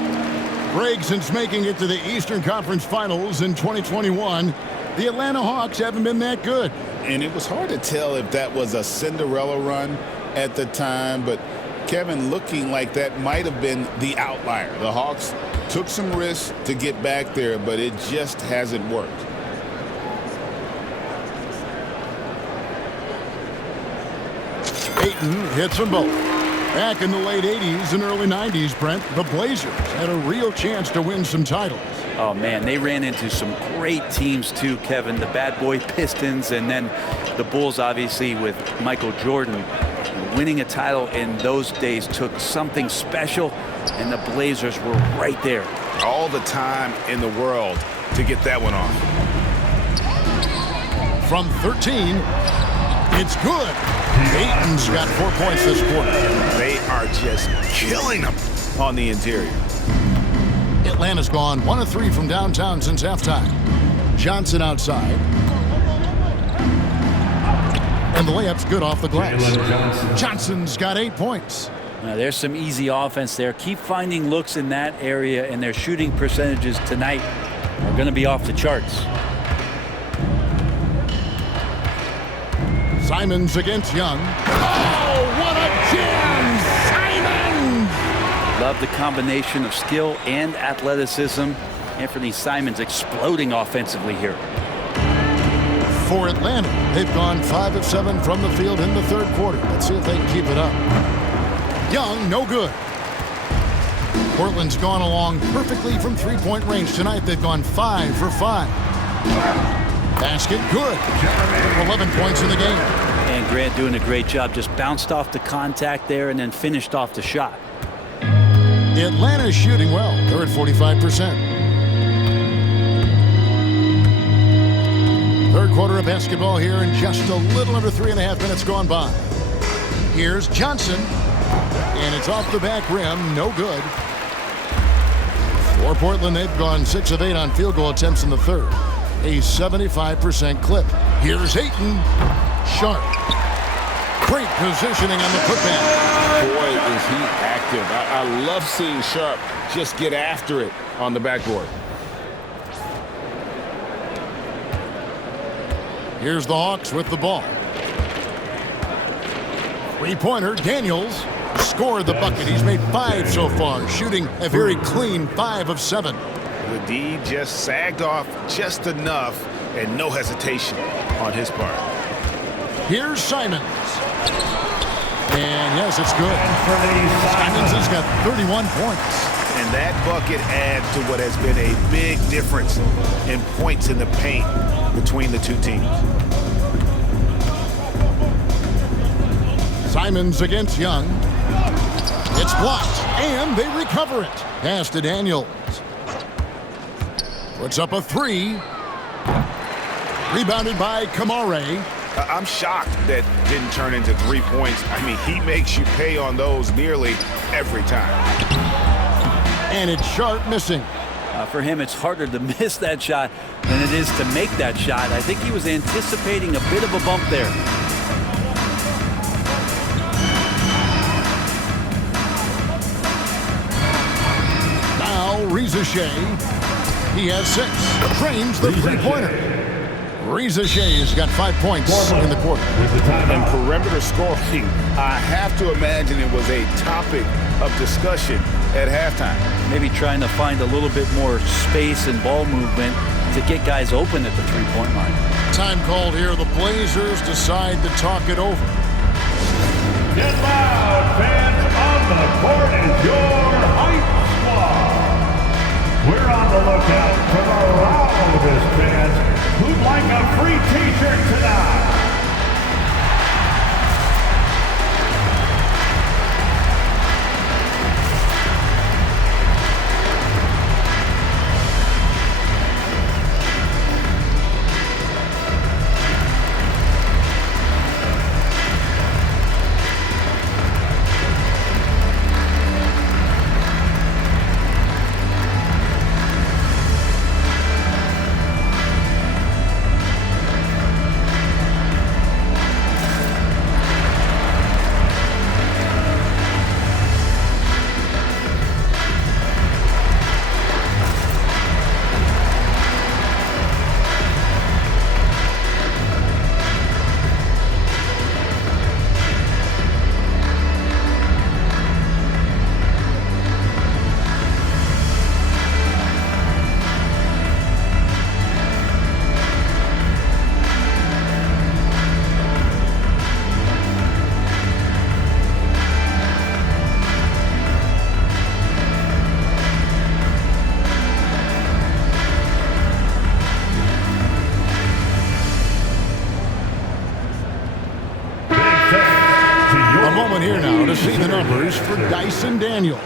Greg, since making it to the Eastern Conference Finals in 2021, the Atlanta Hawks haven't been that good. And it was hard to tell if that was a Cinderella run at the time, but Kevin, looking like that might have been the outlier. The Hawks took some risks to get back there, but it just hasn't worked. Ayton hits them both. Back in the late 80s and early 90s, Brent, the Blazers had a real chance to win some titles. Oh, man, they ran into some great teams, too, Kevin. The bad boy Pistons and then the Bulls, obviously, with Michael Jordan. Winning a title in those days took something special, and the Blazers were right there. All the time in the world to get that one off. From 13, it's good. Ayton's got 4 points this quarter. They are just killing them on the interior. Atlanta's gone 1 of 3 from downtown since halftime. Johnson outside. And the layup's good off the glass. Johnson's got 8 points. Now, there's some easy offense there. Keep finding looks in that area, and their shooting percentages tonight are going to be off the charts. Simons against Young. Oh, what a jam! Simons! Love the combination of skill and athleticism. Anfernee Simons exploding offensively here. For Atlanta, they've gone 5 of 7 from the field in the third quarter. Let's see if they can keep it up. Young, no good. Portland's gone along perfectly from three-point range. Tonight, they've gone 5 for 5. Basket, good. 11 points in the game. And Grant doing a great job. Just bounced off the contact there and then finished off the shot. Atlanta's shooting well. They're at 45%. Third quarter of basketball here, and just a little under 3.5 minutes gone by. Here's Johnson, and it's off the back rim. No good. For Portland, they've gone 6 of 8 on field goal attempts in the third. A 75% clip. Here's Ayton. Sharp. Great positioning on the putback. Boy, is he active. I love seeing Sharp just get after it on the backboard. Here's the Hawks with the ball. Three-pointer, Daniels scored the bucket. He's made 5 so far, shooting a very clean 5 of 7. The D just sagged off just enough, and no hesitation on his part. Here's Simons. And yes, it's good. Simons has got 31 points. And that bucket adds to what has been a big difference in points in the paint between the two teams. Simons against Young. It's blocked, and they recover it. Pass to Daniels. Puts up a 3. Rebounded by Kamare. I'm shocked that didn't turn into 3 points. I mean, he makes you pay on those nearly every time. And it's Sharp missing. For him, it's harder to miss that shot than it is to make that shot. I think he was anticipating a bit of a bump there. Now, Reza Shea. He has 6. Trains the three-pointer. Reza Shea has got 5 points in the quarter. And perimeter scoring, I have to imagine it was a topic of discussion at halftime. Maybe trying to find a little bit more space and ball movement to get guys open at the three-point line. Time called here. The Blazers decide to talk it over. Get loud, fans. On the court is your hype squad. We're on the lookout out to the loudest fans who'd like a free t-shirt tonight. Here now to see the numbers for Dyson Daniel.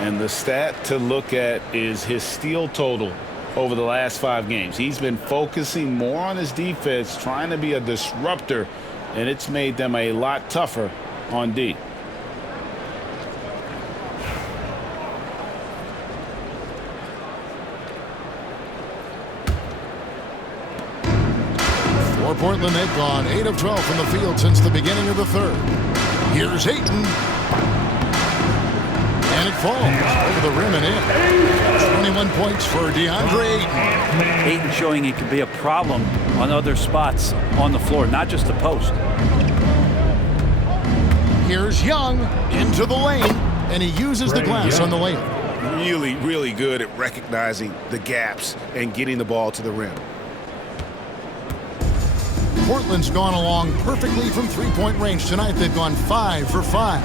And the stat to look at is his steal total over the last 5 games. He's been focusing more on his defense, trying to be a disruptor, and it's made them a lot tougher on D. For Portland, they've gone 8 of 12 from the field since the beginning of the third. Here's Ayton. And it falls over the rim and in. 21 points for DeAndre Ayton. Ayton showing he can be a problem on other spots on the floor, not just the post. Here's Young into the lane, and he uses the glass on the layup. Really, really good at recognizing the gaps and getting the ball to the rim. Portland's gone along perfectly from three-point range tonight. They've gone 5 for 5.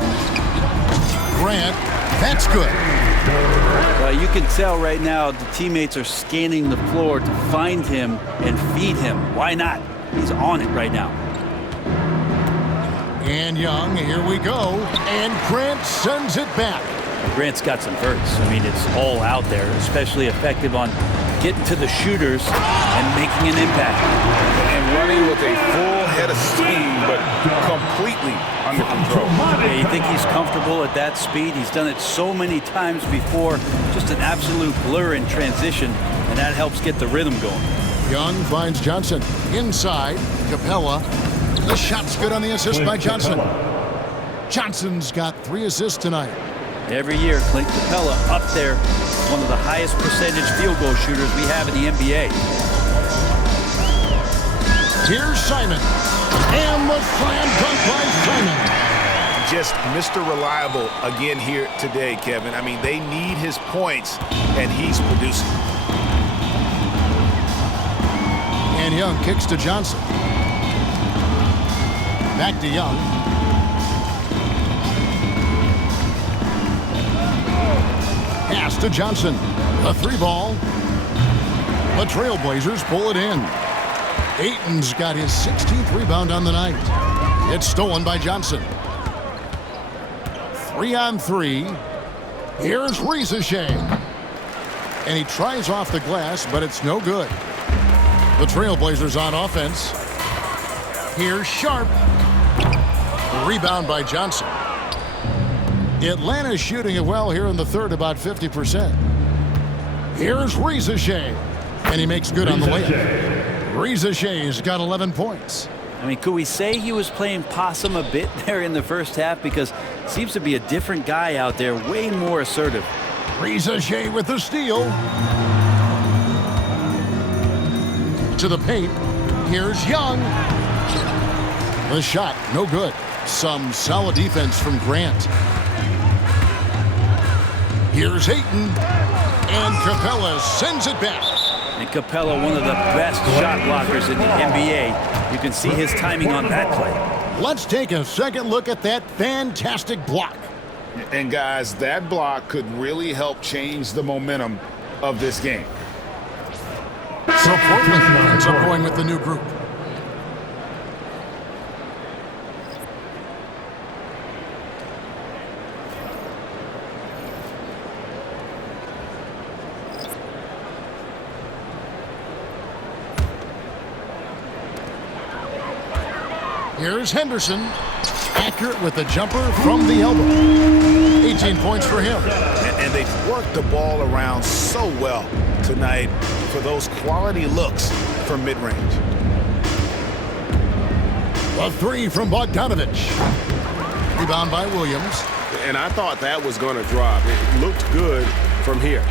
Grant, that's good. You can tell right now the teammates are scanning the floor to find him and feed him. Why not? He's on it right now. And Young, here we go. And Grant sends it back. Grant's got some verts. I mean, it's all out there, especially effective on getting to the shooters and making an impact. And running with a full head of steam, but completely under control. Yeah, you think he's comfortable at that speed? He's done it so many times before. Just an absolute blur in transition, and that helps get the rhythm going. Young finds Johnson inside. Capella. The shot's good on the assist by Johnson. Johnson's got 3 assists tonight. Every year, Clint Capella up there, one of the highest percentage field goal shooters we have in the NBA. Here's Simon. And the slam dunk by Simon. Just Mr. Reliable again here today, Kevin. I mean, they need his points, and he's producing. And Young kicks to Johnson. Back to Young. Pass to Johnson. A 3-ball. The Trailblazers pull it in. Ayton's got his 16th rebound on the night. It's stolen by Johnson. 3-on-3. Here's Rizachet. And he tries off the glass, but it's no good. The Trailblazers on offense. Here's Sharp. Rebound by Johnson. Atlanta's shooting it well here in the third, about 50%. Here's Rizachet. And he makes good on the layup. Rizachet's got 11 points. I mean, could we say he was playing possum a bit there in the first half? Because it seems to be a different guy out there, way more assertive. Rizachet with the steal. To the paint. Here's Young. The shot, no good. Some solid defense from Grant. Here's Ayton. And Capella sends it back. And Capella, one of the best shot blockers in the NBA. You can see his timing on that play. Let's take a second look at that fantastic block. And guys, that block could really help change the momentum of this game. So Portland ends up going with the new group. Here's Henderson, accurate with the jumper from the elbow. 18 points for him. And they've worked the ball around so well tonight for those quality looks from mid-range. A three from Bogdanovich. Rebound by Williams. And I thought that was going to drop. It looked good from here.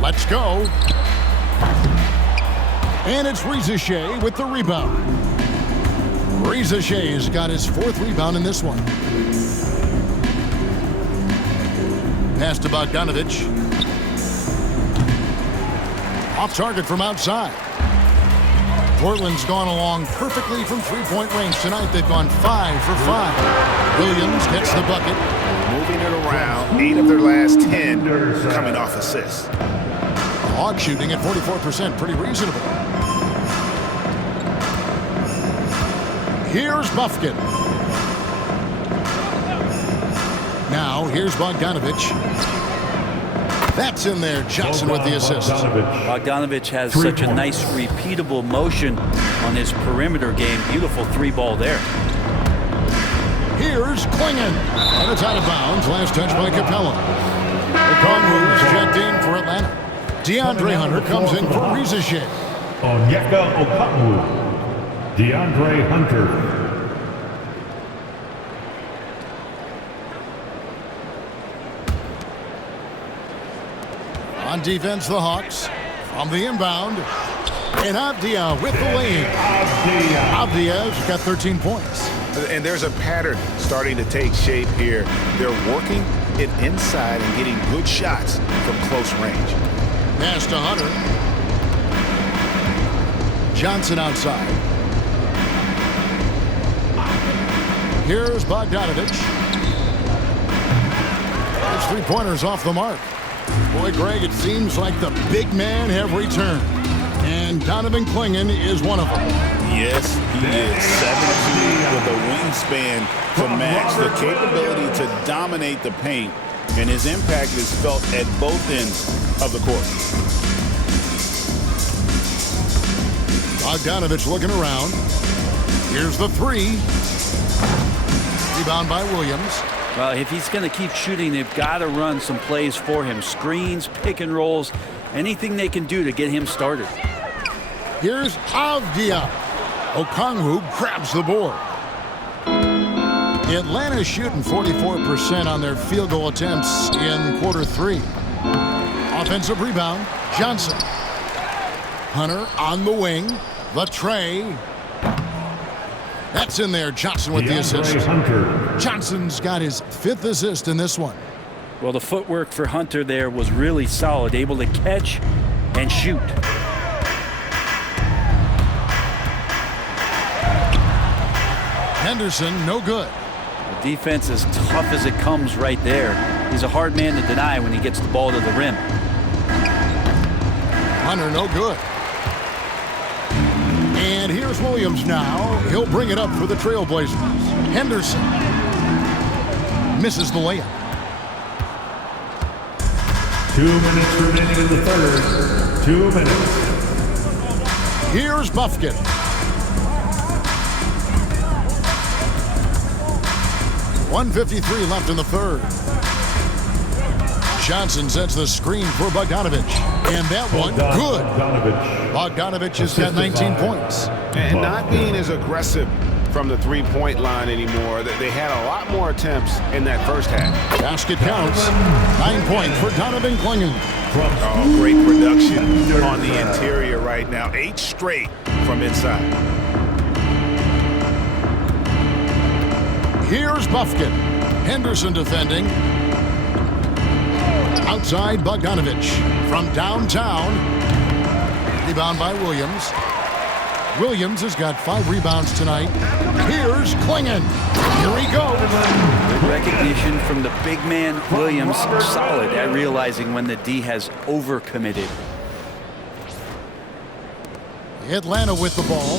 Let's go. And it's Rizachet with the rebound. Rizachet's got his 4th rebound in this one. Pass to Bogdanovich. Off target from outside. Portland's gone along perfectly from three-point range tonight. They've gone 5 for 5. Williams gets the bucket. Moving it around, 8 of their last 10 coming off assists. Hawks shooting at 44%, pretty reasonable. Here's Buffkin. Now, here's Bogdanovich. That's in there. Johnson with the assist. Bogdanovich has such a nice, repeatable motion on his perimeter game. Beautiful 3-ball there. Here's Klingon. And it's out of bounds. Last touch by Capella. Okongwu's checked in for Atlanta. DeAndre Hunter comes in for Rizachet. Onyeka Okongwu. DeAndre Hunter. On defense, the Hawks. From the inbound. And Avdia with the lane. Avdia's got 13 points. And there's a pattern starting to take shape here. They're working it inside and getting good shots from close range. Pass to Hunter. Johnson outside. Here's Bogdanovich. His 3-pointers off the mark. Boy, Greg, it seems like the big men have returned. And Donovan Klingon is one of them. Yes, he is. 7'2" with a wingspan to match, the capability to dominate the paint, and his impact is felt at both ends of the court. Bogdanovich looking around. Here's the 3. Rebound by Williams. Well, if he's going to keep shooting, they've got to run some plays for him. Screens, pick and rolls, anything they can do to get him started. Here's Avdia. Okongwu grabs the board. Atlanta's shooting 44% on their field goal attempts in quarter 3. Offensive rebound, Johnson. Hunter on the wing. The Trae. That's in there. Johnson with the assist. Hunter. Johnson's got his 5th assist in this one. Well, the footwork for Hunter there was really solid, able to catch and shoot. Henderson, no good. The defense is tough as it comes right there. He's a hard man to deny when he gets the ball to the rim. Hunter, no good. And here's Williams now. He'll bring it up for the Trailblazers. Henderson misses the layup. 2 minutes remaining in the third. 2 minutes. Here's Buffkin. .153 left in the third. Johnson sets the screen for Bogdanovich. And that one, good. Bogdanovich has got 19 points. And not being as aggressive from the three-point line anymore. They had a lot more attempts in that first half. Basket counts. 9 points for Donovan Klingon. Oh, great production on the interior right now. 8 straight from inside. Here's Buffkin. Henderson defending. Outside Bogdanovich. From downtown. Rebound by Williams. Williams has got 5 rebounds tonight. Here's Klingon. Here he goes. Good recognition from the big man, Williams. Solid at realizing when the D has overcommitted. Atlanta with the ball.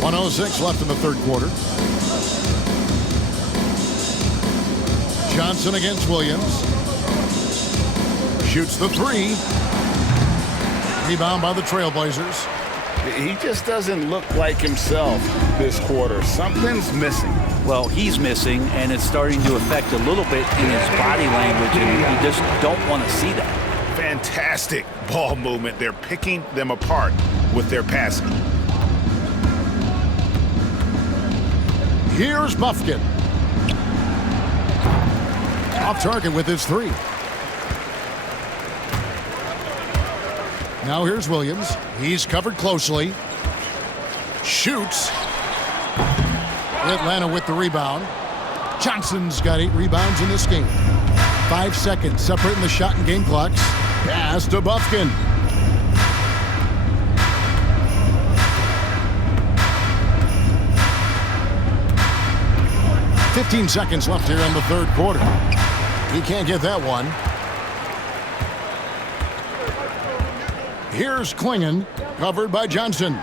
1:06 left in the third quarter. Johnson against Williams. Shoots the three. Rebound by the Trailblazers. He just doesn't look like himself this quarter. Something's missing. Well, he's missing, and it's starting to affect a little bit in his body language, and you just don't want to see that. Fantastic ball movement. They're picking them apart with their passing. Here's Bufkin. Off target with his three. Now here's Williams. He's covered closely. Shoots. Atlanta with the rebound. Johnson's got 8 rebounds in this game. 5 seconds separating the shot and game clocks. Pass to Bufkin. $15 seconds left here in the third quarter. He can't get that one. Here's Klingon, covered by Johnson.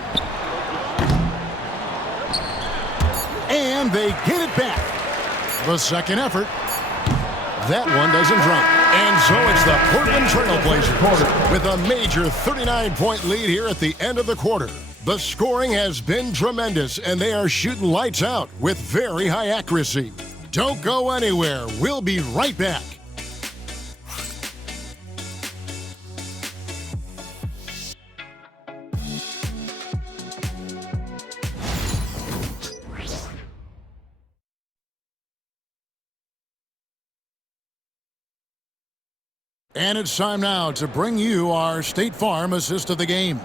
And they get it back. The second effort. That one doesn't drop. And so it's the Portland Trailblazers with a major 39-point lead here at the end of the quarter. The scoring has been tremendous, and they are shooting lights out with very high accuracy. Don't go anywhere. We'll be right back. And it's time now to bring you our State Farm assist of the game.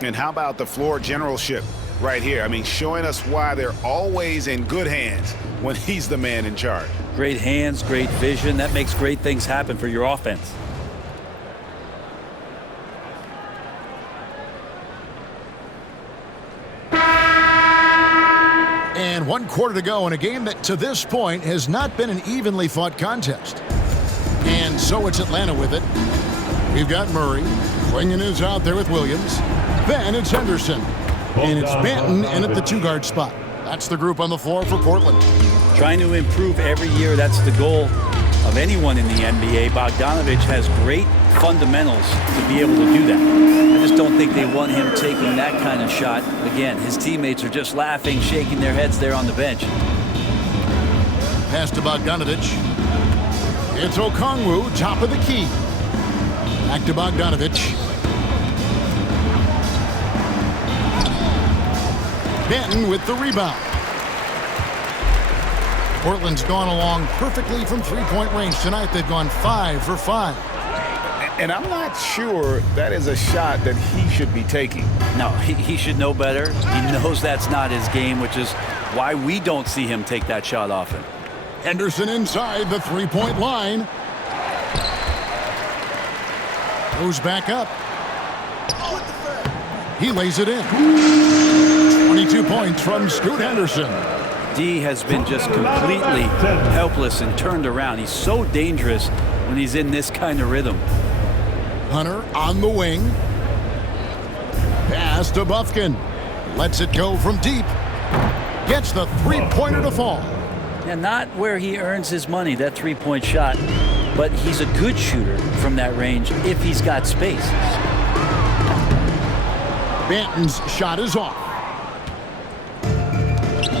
And how about the floor generalship right here? I mean, showing us why they're always in good hands when he's the man in charge. Great hands, great vision. That makes great things happen for your offense. And 1 quarter to go in a game that to this point has not been an evenly fought contest. And so it's Atlanta with it. We've got Murray. Klingon is out there with Williams. Then it's Henderson. And it's Benton in at the 2-guard spot. That's the group on the floor for Portland. Trying to improve every year, that's the goal of anyone in the NBA. Bogdanovich has great fundamentals to be able to do that. I just don't think they want him taking that kind of shot. Again, his teammates are just laughing, shaking their heads there on the bench. Pass to Bogdanovich. It's Okongwu, top of the key. Back to Bogdanovich. Benton with the rebound. Portland's gone along perfectly from three-point range tonight. They've gone 5 for 5. And I'm not sure that is a shot that he should be taking. No, he should know better. He knows that's not his game, which is why we don't see him take that shot often. Henderson inside the three-point line. Goes back up. He lays it in. 22 points from Scoot Henderson. D has been just completely helpless and turned around. He's so dangerous when he's in this kind of rhythm. Hunter on the wing. Pass to Bufkin. Lets it go from deep. Gets the three-pointer to fall. And not where he earns his money, that three-point shot, but he's a good shooter from that range if he's got space. Benton's shot is off.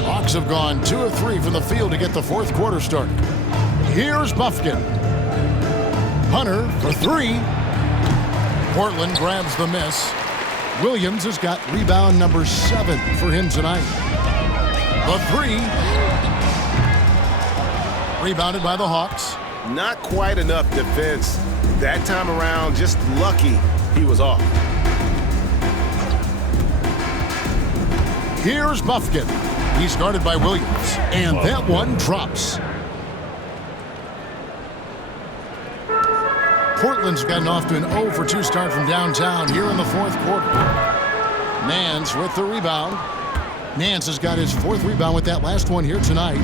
Hawks have gone 2 of 3 from the field to get the fourth quarter started. Here's Bufkin. Hunter for 3. Portland grabs the miss. Williams has got rebound number 7 for him tonight. The 3. Rebounded by the Hawks. Not quite enough defense that time around. Just lucky he was off. Here's Bufkin. He's guarded by Williams. And that one drops. Portland's gotten off to an 0 for 2 start from downtown here in the fourth quarter. Nance with the rebound. Nance has got his 4th rebound with that last one here tonight.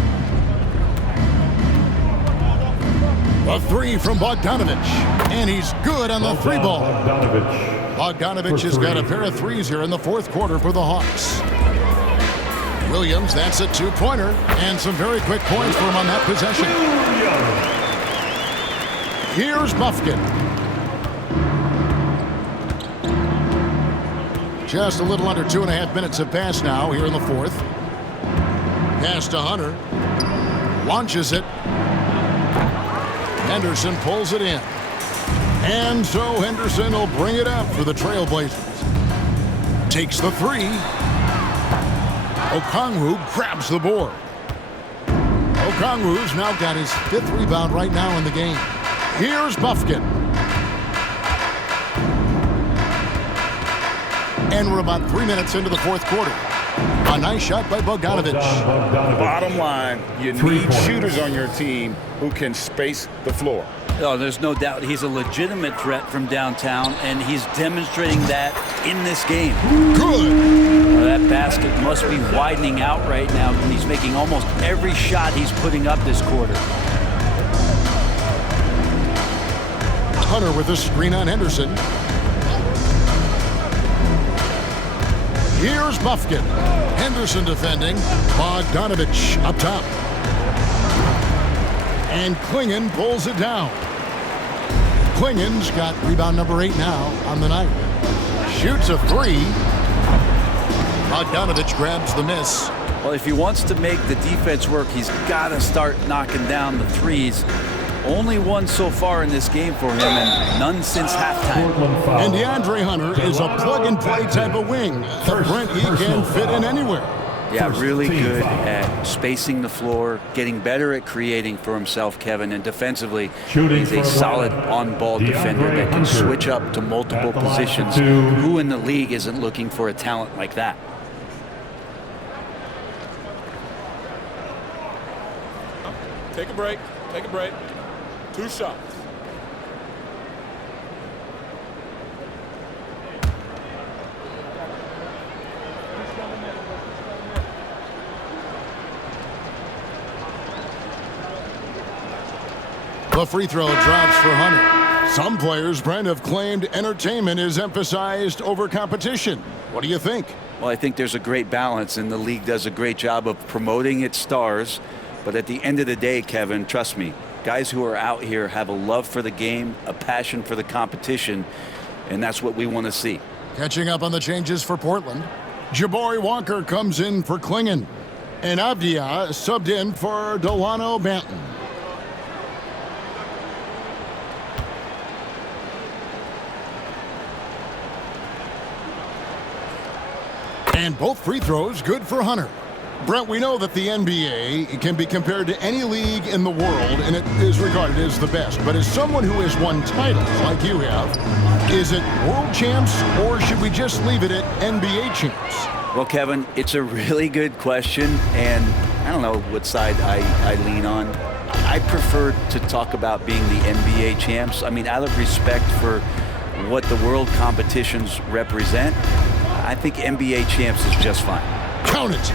A three from Bogdanovich, and he's good on the three ball. Bogdanovich has got a pair of threes here in the fourth quarter for the Hawks. Williams, that's a two-pointer, and some very quick points for him on that possession. Here's Buffkin. Just a little under 2.5 minutes have passed now here in the fourth. Pass to Hunter. Launches it. Henderson pulls it in. And so Henderson will bring it up for the Trailblazers. Takes the three. Okongwu grabs the board. Okongwu's now got his 5th rebound right now in the game. Here's Buffkin. And we're about 3 minutes into the fourth quarter. A nice shot by Bogdanovich. Bottom line, you need shooters on your team who can space the floor. Oh, there's no doubt he's a legitimate threat from downtown, and he's demonstrating that in this game. Good. That basket must be widening out right now, and he's making almost every shot he's putting up this quarter. Hunter with a screen on Henderson. Here's Buffkin. Henderson defending. Bogdanovich up top. And Klingon pulls it down. Klingon's got rebound number 8 now on the night. Shoots a three. Bogdanovich grabs the miss. Well, if he wants to make the defense work, he's got to start knocking down the threes. Only one so far in this game for him, and none since halftime. And DeAndre Hunter is a plug-and-play type of wing. The Brent he can fit in anywhere. Yeah, really good at spacing the floor, getting better at creating for himself, Kevin, and defensively, he's a solid on-ball defender that can switch up to multiple positions. Who in the league isn't looking for a talent like that? Take a break. Take a break. 2 shots. The free throw drops for Hunter. Some players, Brent, have claimed entertainment is emphasized over competition. What do you think? Well, I think there's a great balance, and the league does a great job of promoting its stars. But at the end of the day, Kevin, trust me, guys who are out here have a love for the game, a passion for the competition, and that's what we want to see. Catching up on the changes for Portland. Jabari Walker comes in for Klingon. And Avdia subbed in for Delano Banton. And both free throws good for Hunter. Brent, we know that the NBA can be compared to any league in the world, and it is regarded as the best. But as someone who has won titles like you have, is it world champs, or should we just leave it at NBA champs? Well, Kevin, it's a really good question, and I don't know what side I lean on. I prefer to talk about being the NBA champs. I mean, out of respect for what the world competitions represent, I think NBA champs is just fine. Count it.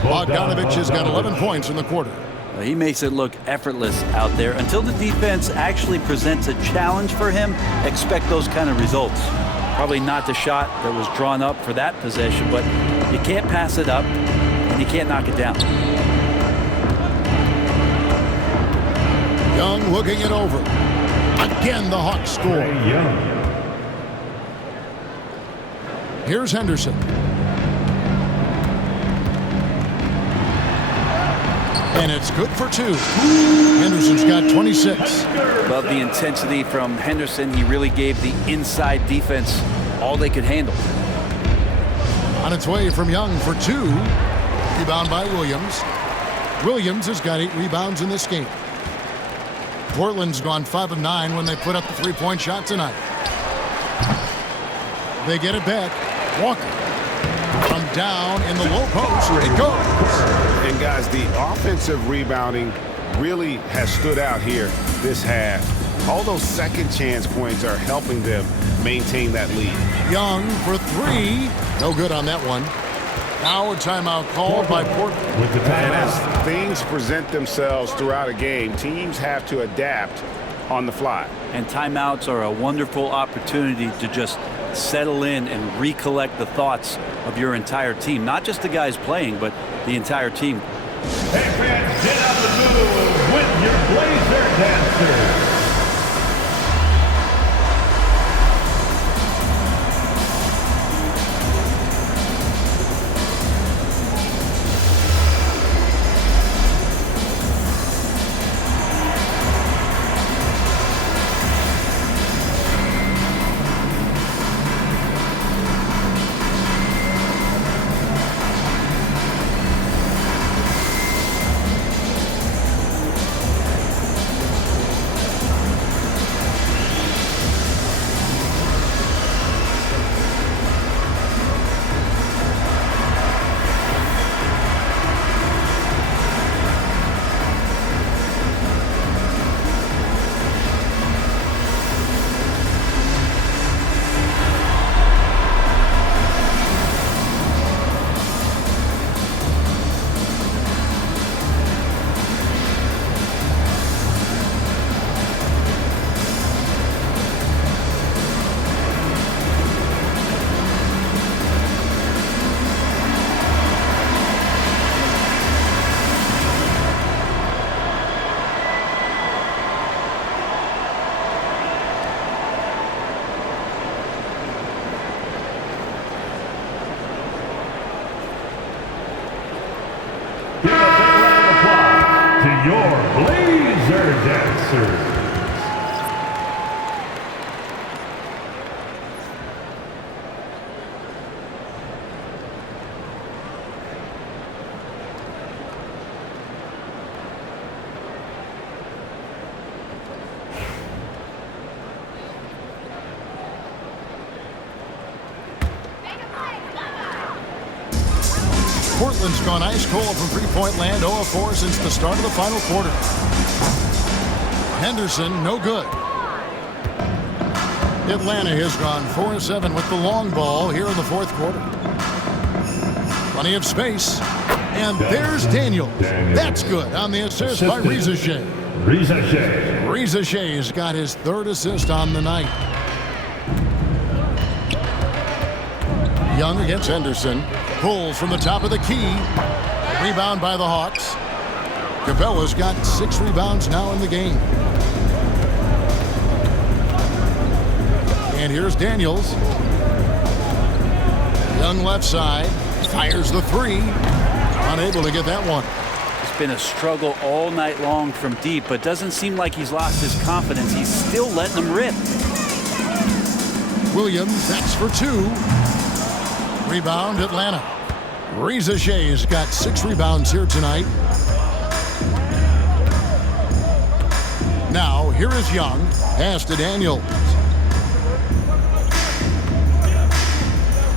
Bogdanovich has got 11 points in the quarter. Well, he makes it look effortless out there. Until the defense actually presents a challenge for him, expect those kind of results. Probably not the shot that was drawn up for that possession, but you can't pass it up, and you can't knock it down. Young looking it over. Again, the Hawks score. Here's Henderson. And it's good for 2. Henderson's got 26. Love the intensity from Henderson. He really gave the inside defense all they could handle. On its way from Young for 2. Rebound by Williams. Williams has got 8 rebounds in this game. Portland's gone 5 of 9 when they put up the three-point shot tonight. They get it back. Walker from down in the low post. It goes. And guys, the offensive rebounding really has stood out here this half. All those second chance points are helping them maintain that lead. Young for 3. No good on that one. Now a timeout called by Portland. And as things present themselves throughout a game, teams have to adapt on the fly. And timeouts are a wonderful opportunity to just settle in and recollect the thoughts of your entire team. Not just the guys playing, but the entire team. Hey fans, get on the move with your Blazer dancers. Give a big round of applause to your Blazer dancers. Portland's gone ice cold from three-point land, 0 of 4 since the start of the final quarter. Henderson, no good. Atlanta has gone 4 of 7 with the long ball here in the fourth quarter. Plenty of space. And there's Daniels. That's good on the assist by Reza Shea. Reza Shea's got his third assist on the night. Young against Henderson. Pulls from the top of the key. Rebound by the Hawks. Capella's got 6 rebounds now in the game. And here's Daniels. Young left side. Fires the 3. Unable to get that one. It's been a struggle all night long from deep, but doesn't seem like he's lost his confidence. He's still letting them rip. Williams, that's for 2. Rebound, Atlanta. Reza Shea's got 6 rebounds here tonight. Now, here is Young. Pass to Daniels.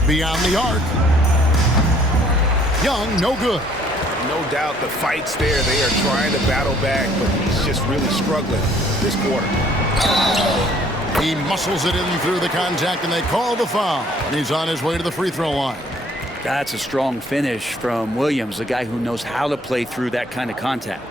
Beyond the arc. Young, no good. No doubt the fight's there. They are trying to battle back, but he's just really struggling this quarter. He muscles it in through the contact, and they call the foul. And he's on his way to the free throw line. That's a strong finish from Williams, a guy who knows how to play through that kind of contact.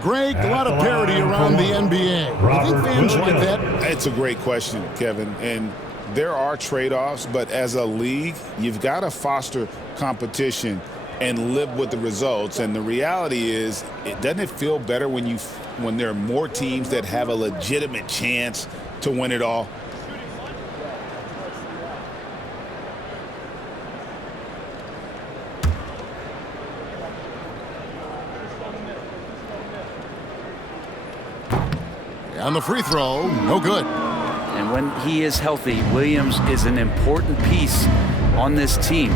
Greg, a lot of parity around the NBA. Do you think fans like that? It's a great question, Kevin. And there are trade-offs, but as a league, you've got to foster competition and live with the results. And the reality is, doesn't it feel better when there are more teams that have a legitimate chance to win it all? On the free throw, no good. And when he is healthy, Williams is an important piece on this team,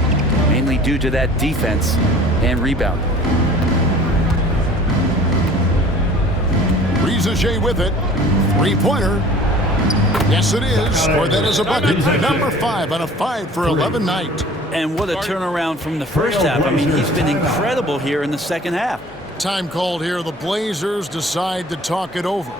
mainly due to that defense and rebound. Reza Shea with it. Three-pointer. Yes, it is. Or that is a bucket. Number 5 on a 5 for 11 night. And what a turnaround from the first half. I mean, he's been incredible here in the second half. Time called here. The Blazers decide to talk it over.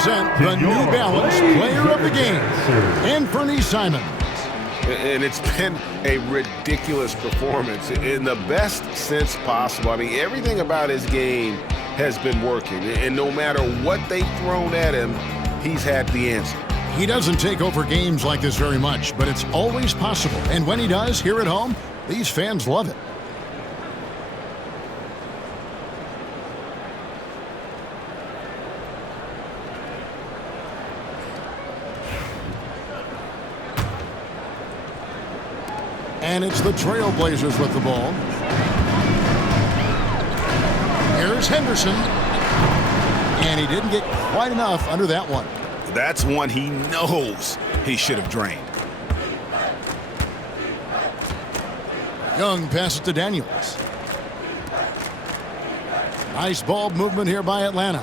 present the New Balance Player of the Game, Anfernee Simons. And it's been a ridiculous performance in the best sense possible. I mean, everything about his game has been working. And no matter what they've thrown at him, he's had the answer. He doesn't take over games like this very much, but it's always possible. And when he does, here at home, these fans love it. And it's the Trailblazers with the ball. Here's Henderson. And he didn't get quite enough under that one. That's one he knows he should have drained. Young passes to Daniels. Nice ball movement here by Atlanta.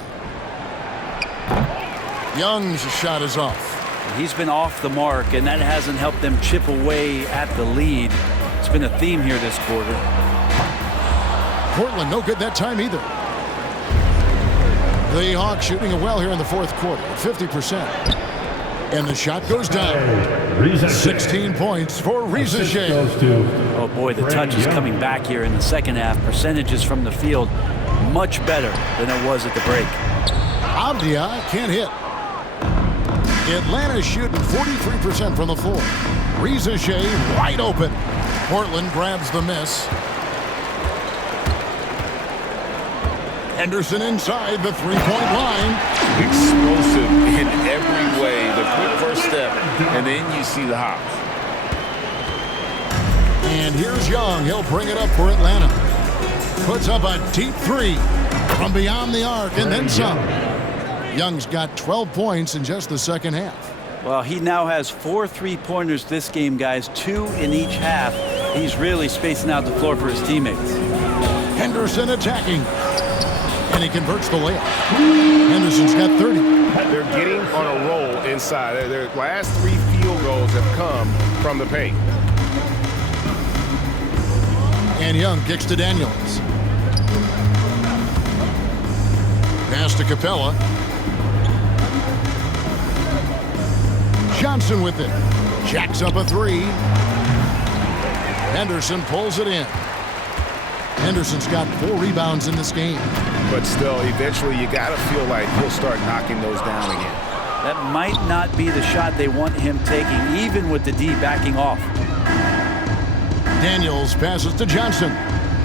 Young's shot is off. He's been off the mark, and that hasn't helped them chip away at the lead. It's been a theme here this quarter. Portland no good that time either. The Hawks shooting it well here in the fourth quarter, 50%. And the shot goes down. 16 points for Shea. Oh boy, the touch is coming back here in the second half. Percentages from the field much better than it was at the break. Avdia can't hit. Atlanta shooting 43% from the floor. Shea wide open. Portland grabs the miss. Henderson inside the three-point line. Explosive in every way. The quick first step, and then you see the hop. And here's Young. He'll bring it up for Atlanta. Puts up a deep three from beyond the arc and then some. Young's got 12 points in just the second half. Well, he now has 4 3-pointers this game, guys, 2 in each half. He's really spacing out the floor for his teammates. Henderson attacking. And he converts the layup. Henderson's got 30. They're getting on a roll inside. Their last 3 field goals have come from the paint. And Young kicks to Daniels. Pass to Capella. Johnson with it. Jacks up a 3. Henderson pulls it in. Henderson's got 4 rebounds in this game. But still, eventually you got to feel like he'll start knocking those down again. That might not be the shot they want him taking, even with the D backing off. Daniels passes to Johnson.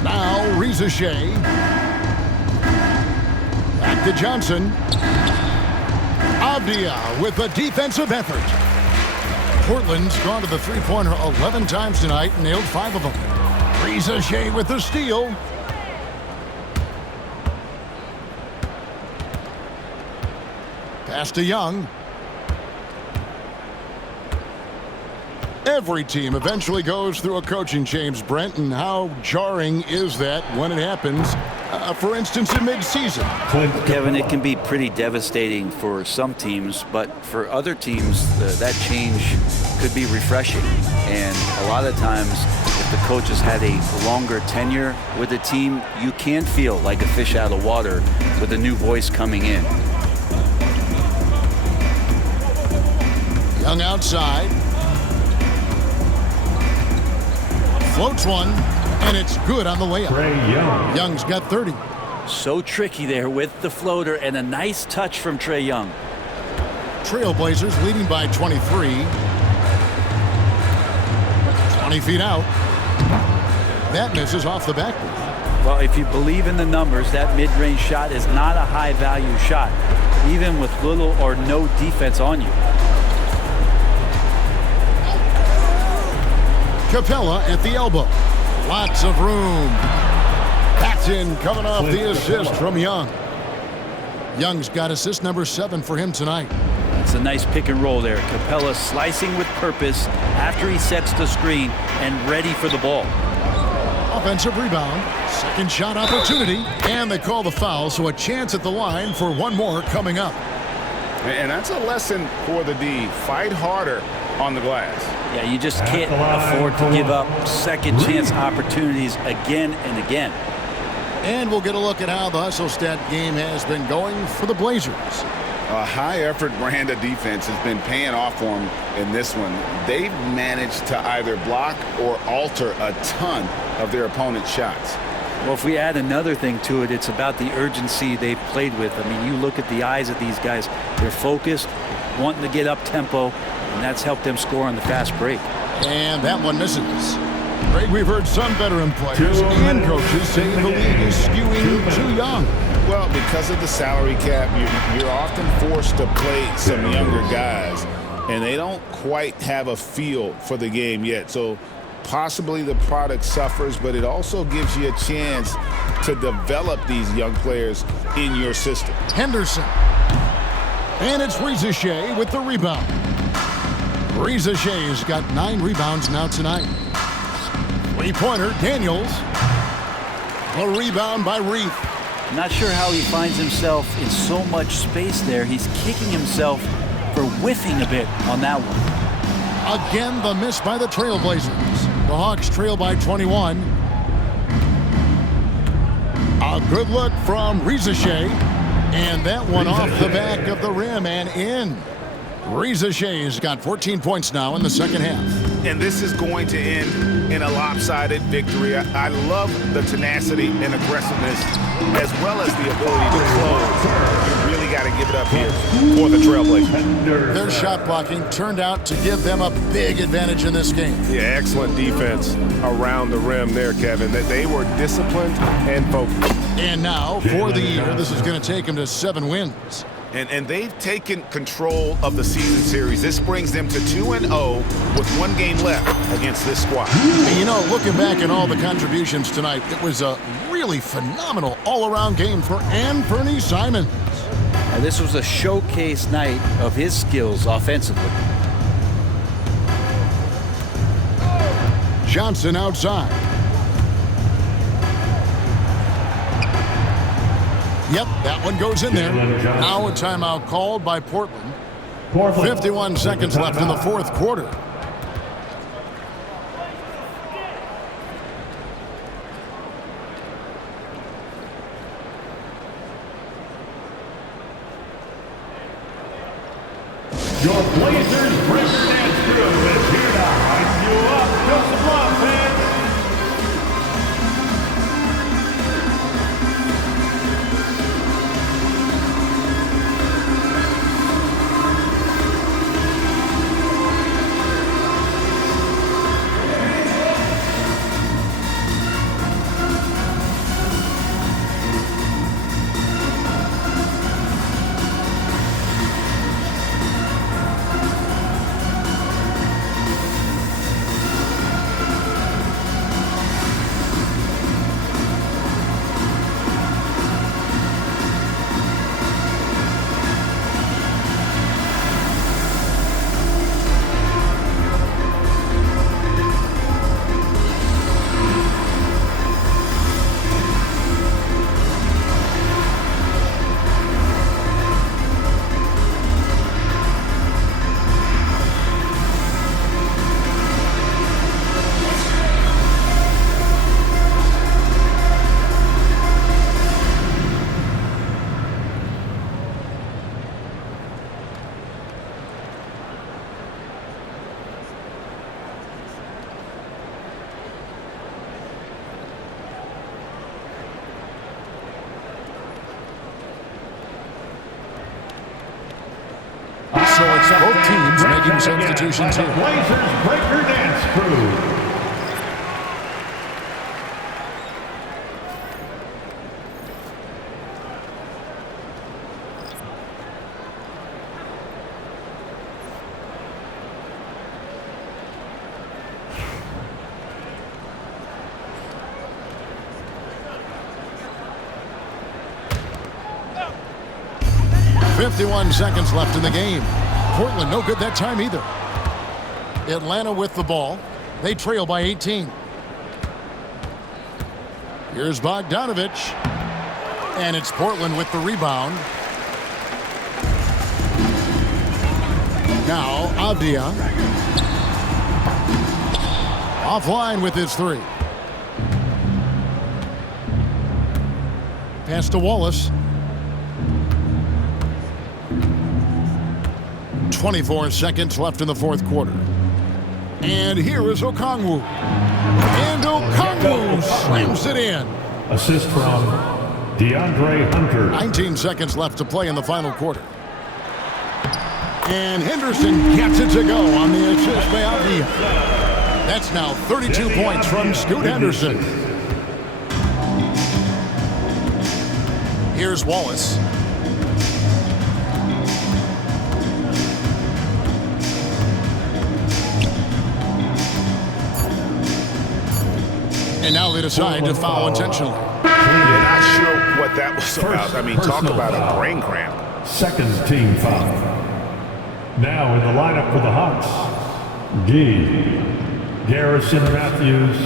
Now Shea. Back to Johnson. Avdia with a defensive effort. Portland's gone to the three-pointer 11 times tonight and nailed 5 of them. Shea with the steal. Pass to Young. Every team eventually goes through a coaching change, Brent, and how jarring is that when it happens, for instance, in mid-season? Kevin, it can be pretty devastating for some teams, but for other teams, that change could be refreshing. And a lot of times, if the coach has had a longer tenure with the team, you can feel like a fish out of water with a new voice coming in. Young outside. Floats one, and it's good on the layup. Trae Young's got 30. So tricky there with the floater, and a nice touch from Trae Young. Trailblazers leading by 23. 20 feet out. That misses off the backboard. Well, if you believe in the numbers, that mid-range shot is not a high-value shot, even with little or no defense on you. Capella at the elbow. Lots of room. Paxton coming off the assist from Young. Young's got assist number 7 for him tonight. It's a nice pick and roll there. Capella slicing with purpose after he sets the screen and ready for the ball. Offensive rebound. Second shot opportunity. And they call the foul, so a chance at the line for one more coming up. And that's a lesson for the D. Fight harder on the glass. Yeah, you just can't afford to give up second chance opportunities again and again. And we'll get a look at how the hustle stat game has been going for the Blazers. A high-effort brand of defense has been paying off for them in this one. They've managed to either block or alter a ton of their opponent's shots. Well, if we add another thing to it, it's about the urgency they've played with. I mean, you look at the eyes of these guys. They're focused, wanting to get up tempo, and that's helped them score on the fast break. And that one misses. Greg, we've heard some veteran players and coaches say the league is skewing too young. Well, because of the salary cap, you're often forced to play some younger guys, and they don't quite have a feel for the game yet. So possibly the product suffers, but it also gives you a chance to develop these young players in your system. Henderson. And it's Reza Shea with the rebound. Reza Shea's got 9 rebounds now tonight. Three-pointer, Daniels. A rebound by Reith. Not sure how he finds himself in so much space there. He's kicking himself for whiffing a bit on that one. Again, the miss by the Trailblazers. The Hawks trail by 21. A good look from Reza Shea. And that one off the back of the rim and in. Reza Shea's got 14 points now in the second half. And this is going to end in a lopsided victory. I love the tenacity and aggressiveness as well as the ability to close. You really got to give it up here for the Trailblazers. Their shot blocking turned out to give them a big advantage in this game. Yeah, excellent defense around the rim there, Kevin. They were disciplined and focused. And now, for the year, this is going to take them to 7 wins. And they've taken control of the season series. This brings them to 2-0 with 1 game left against this squad. And you know, looking back at all the contributions tonight, it was a really phenomenal all-around game for Anfernee Simons. Now, this was a showcase night of his skills offensively. Johnson outside. Yep, that one goes in there. Now a timeout called by Portland. 51 seconds left in the fourth quarter. Your Blazers breaker dance crew is here to hype you up. Show some love, fans. So it's both teams making substitutions here. Blazers breaker dance crew. .51 seconds left in the game. Portland no good that time either. Atlanta with the ball. They trail by 18. Here's Bogdanovich. And it's Portland with the rebound. Now Avdia. Offline with his 3. Pass to Wallace. 24 seconds left in the fourth quarter. And here is Okongwu. And Okongwu slams it in. Assist from DeAndre Hunter. 19 seconds left to play in the final quarter. And Henderson gets it to go on the assist by Alvia. That's now 32 points from Scoot Henderson. Here's Wallace. And now they decide to foul intentionally. You're not sure what that was about. I mean, talk about a brain cramp. Second team foul. Now in the lineup for the Hawks, Garrison Matthews.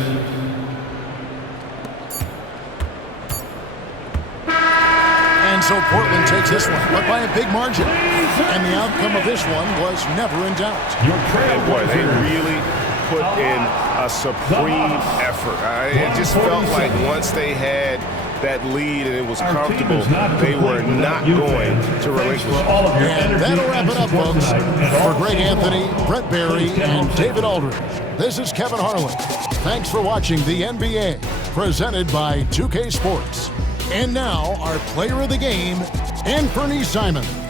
And so Portland takes this one, but by a big margin. And the outcome of this one was never in doubt. And boy, they really put in a supreme effort. It just felt like once they had that lead and it was comfortable, they were not going to relinquish. And that'll wrap it up, folks. For Greg Anthony, Brett Barry, and David Aldridge, this is Kevin Harlan. Thanks for watching the NBA, presented by 2K Sports. And now, our player of the game, Anfernee Simons.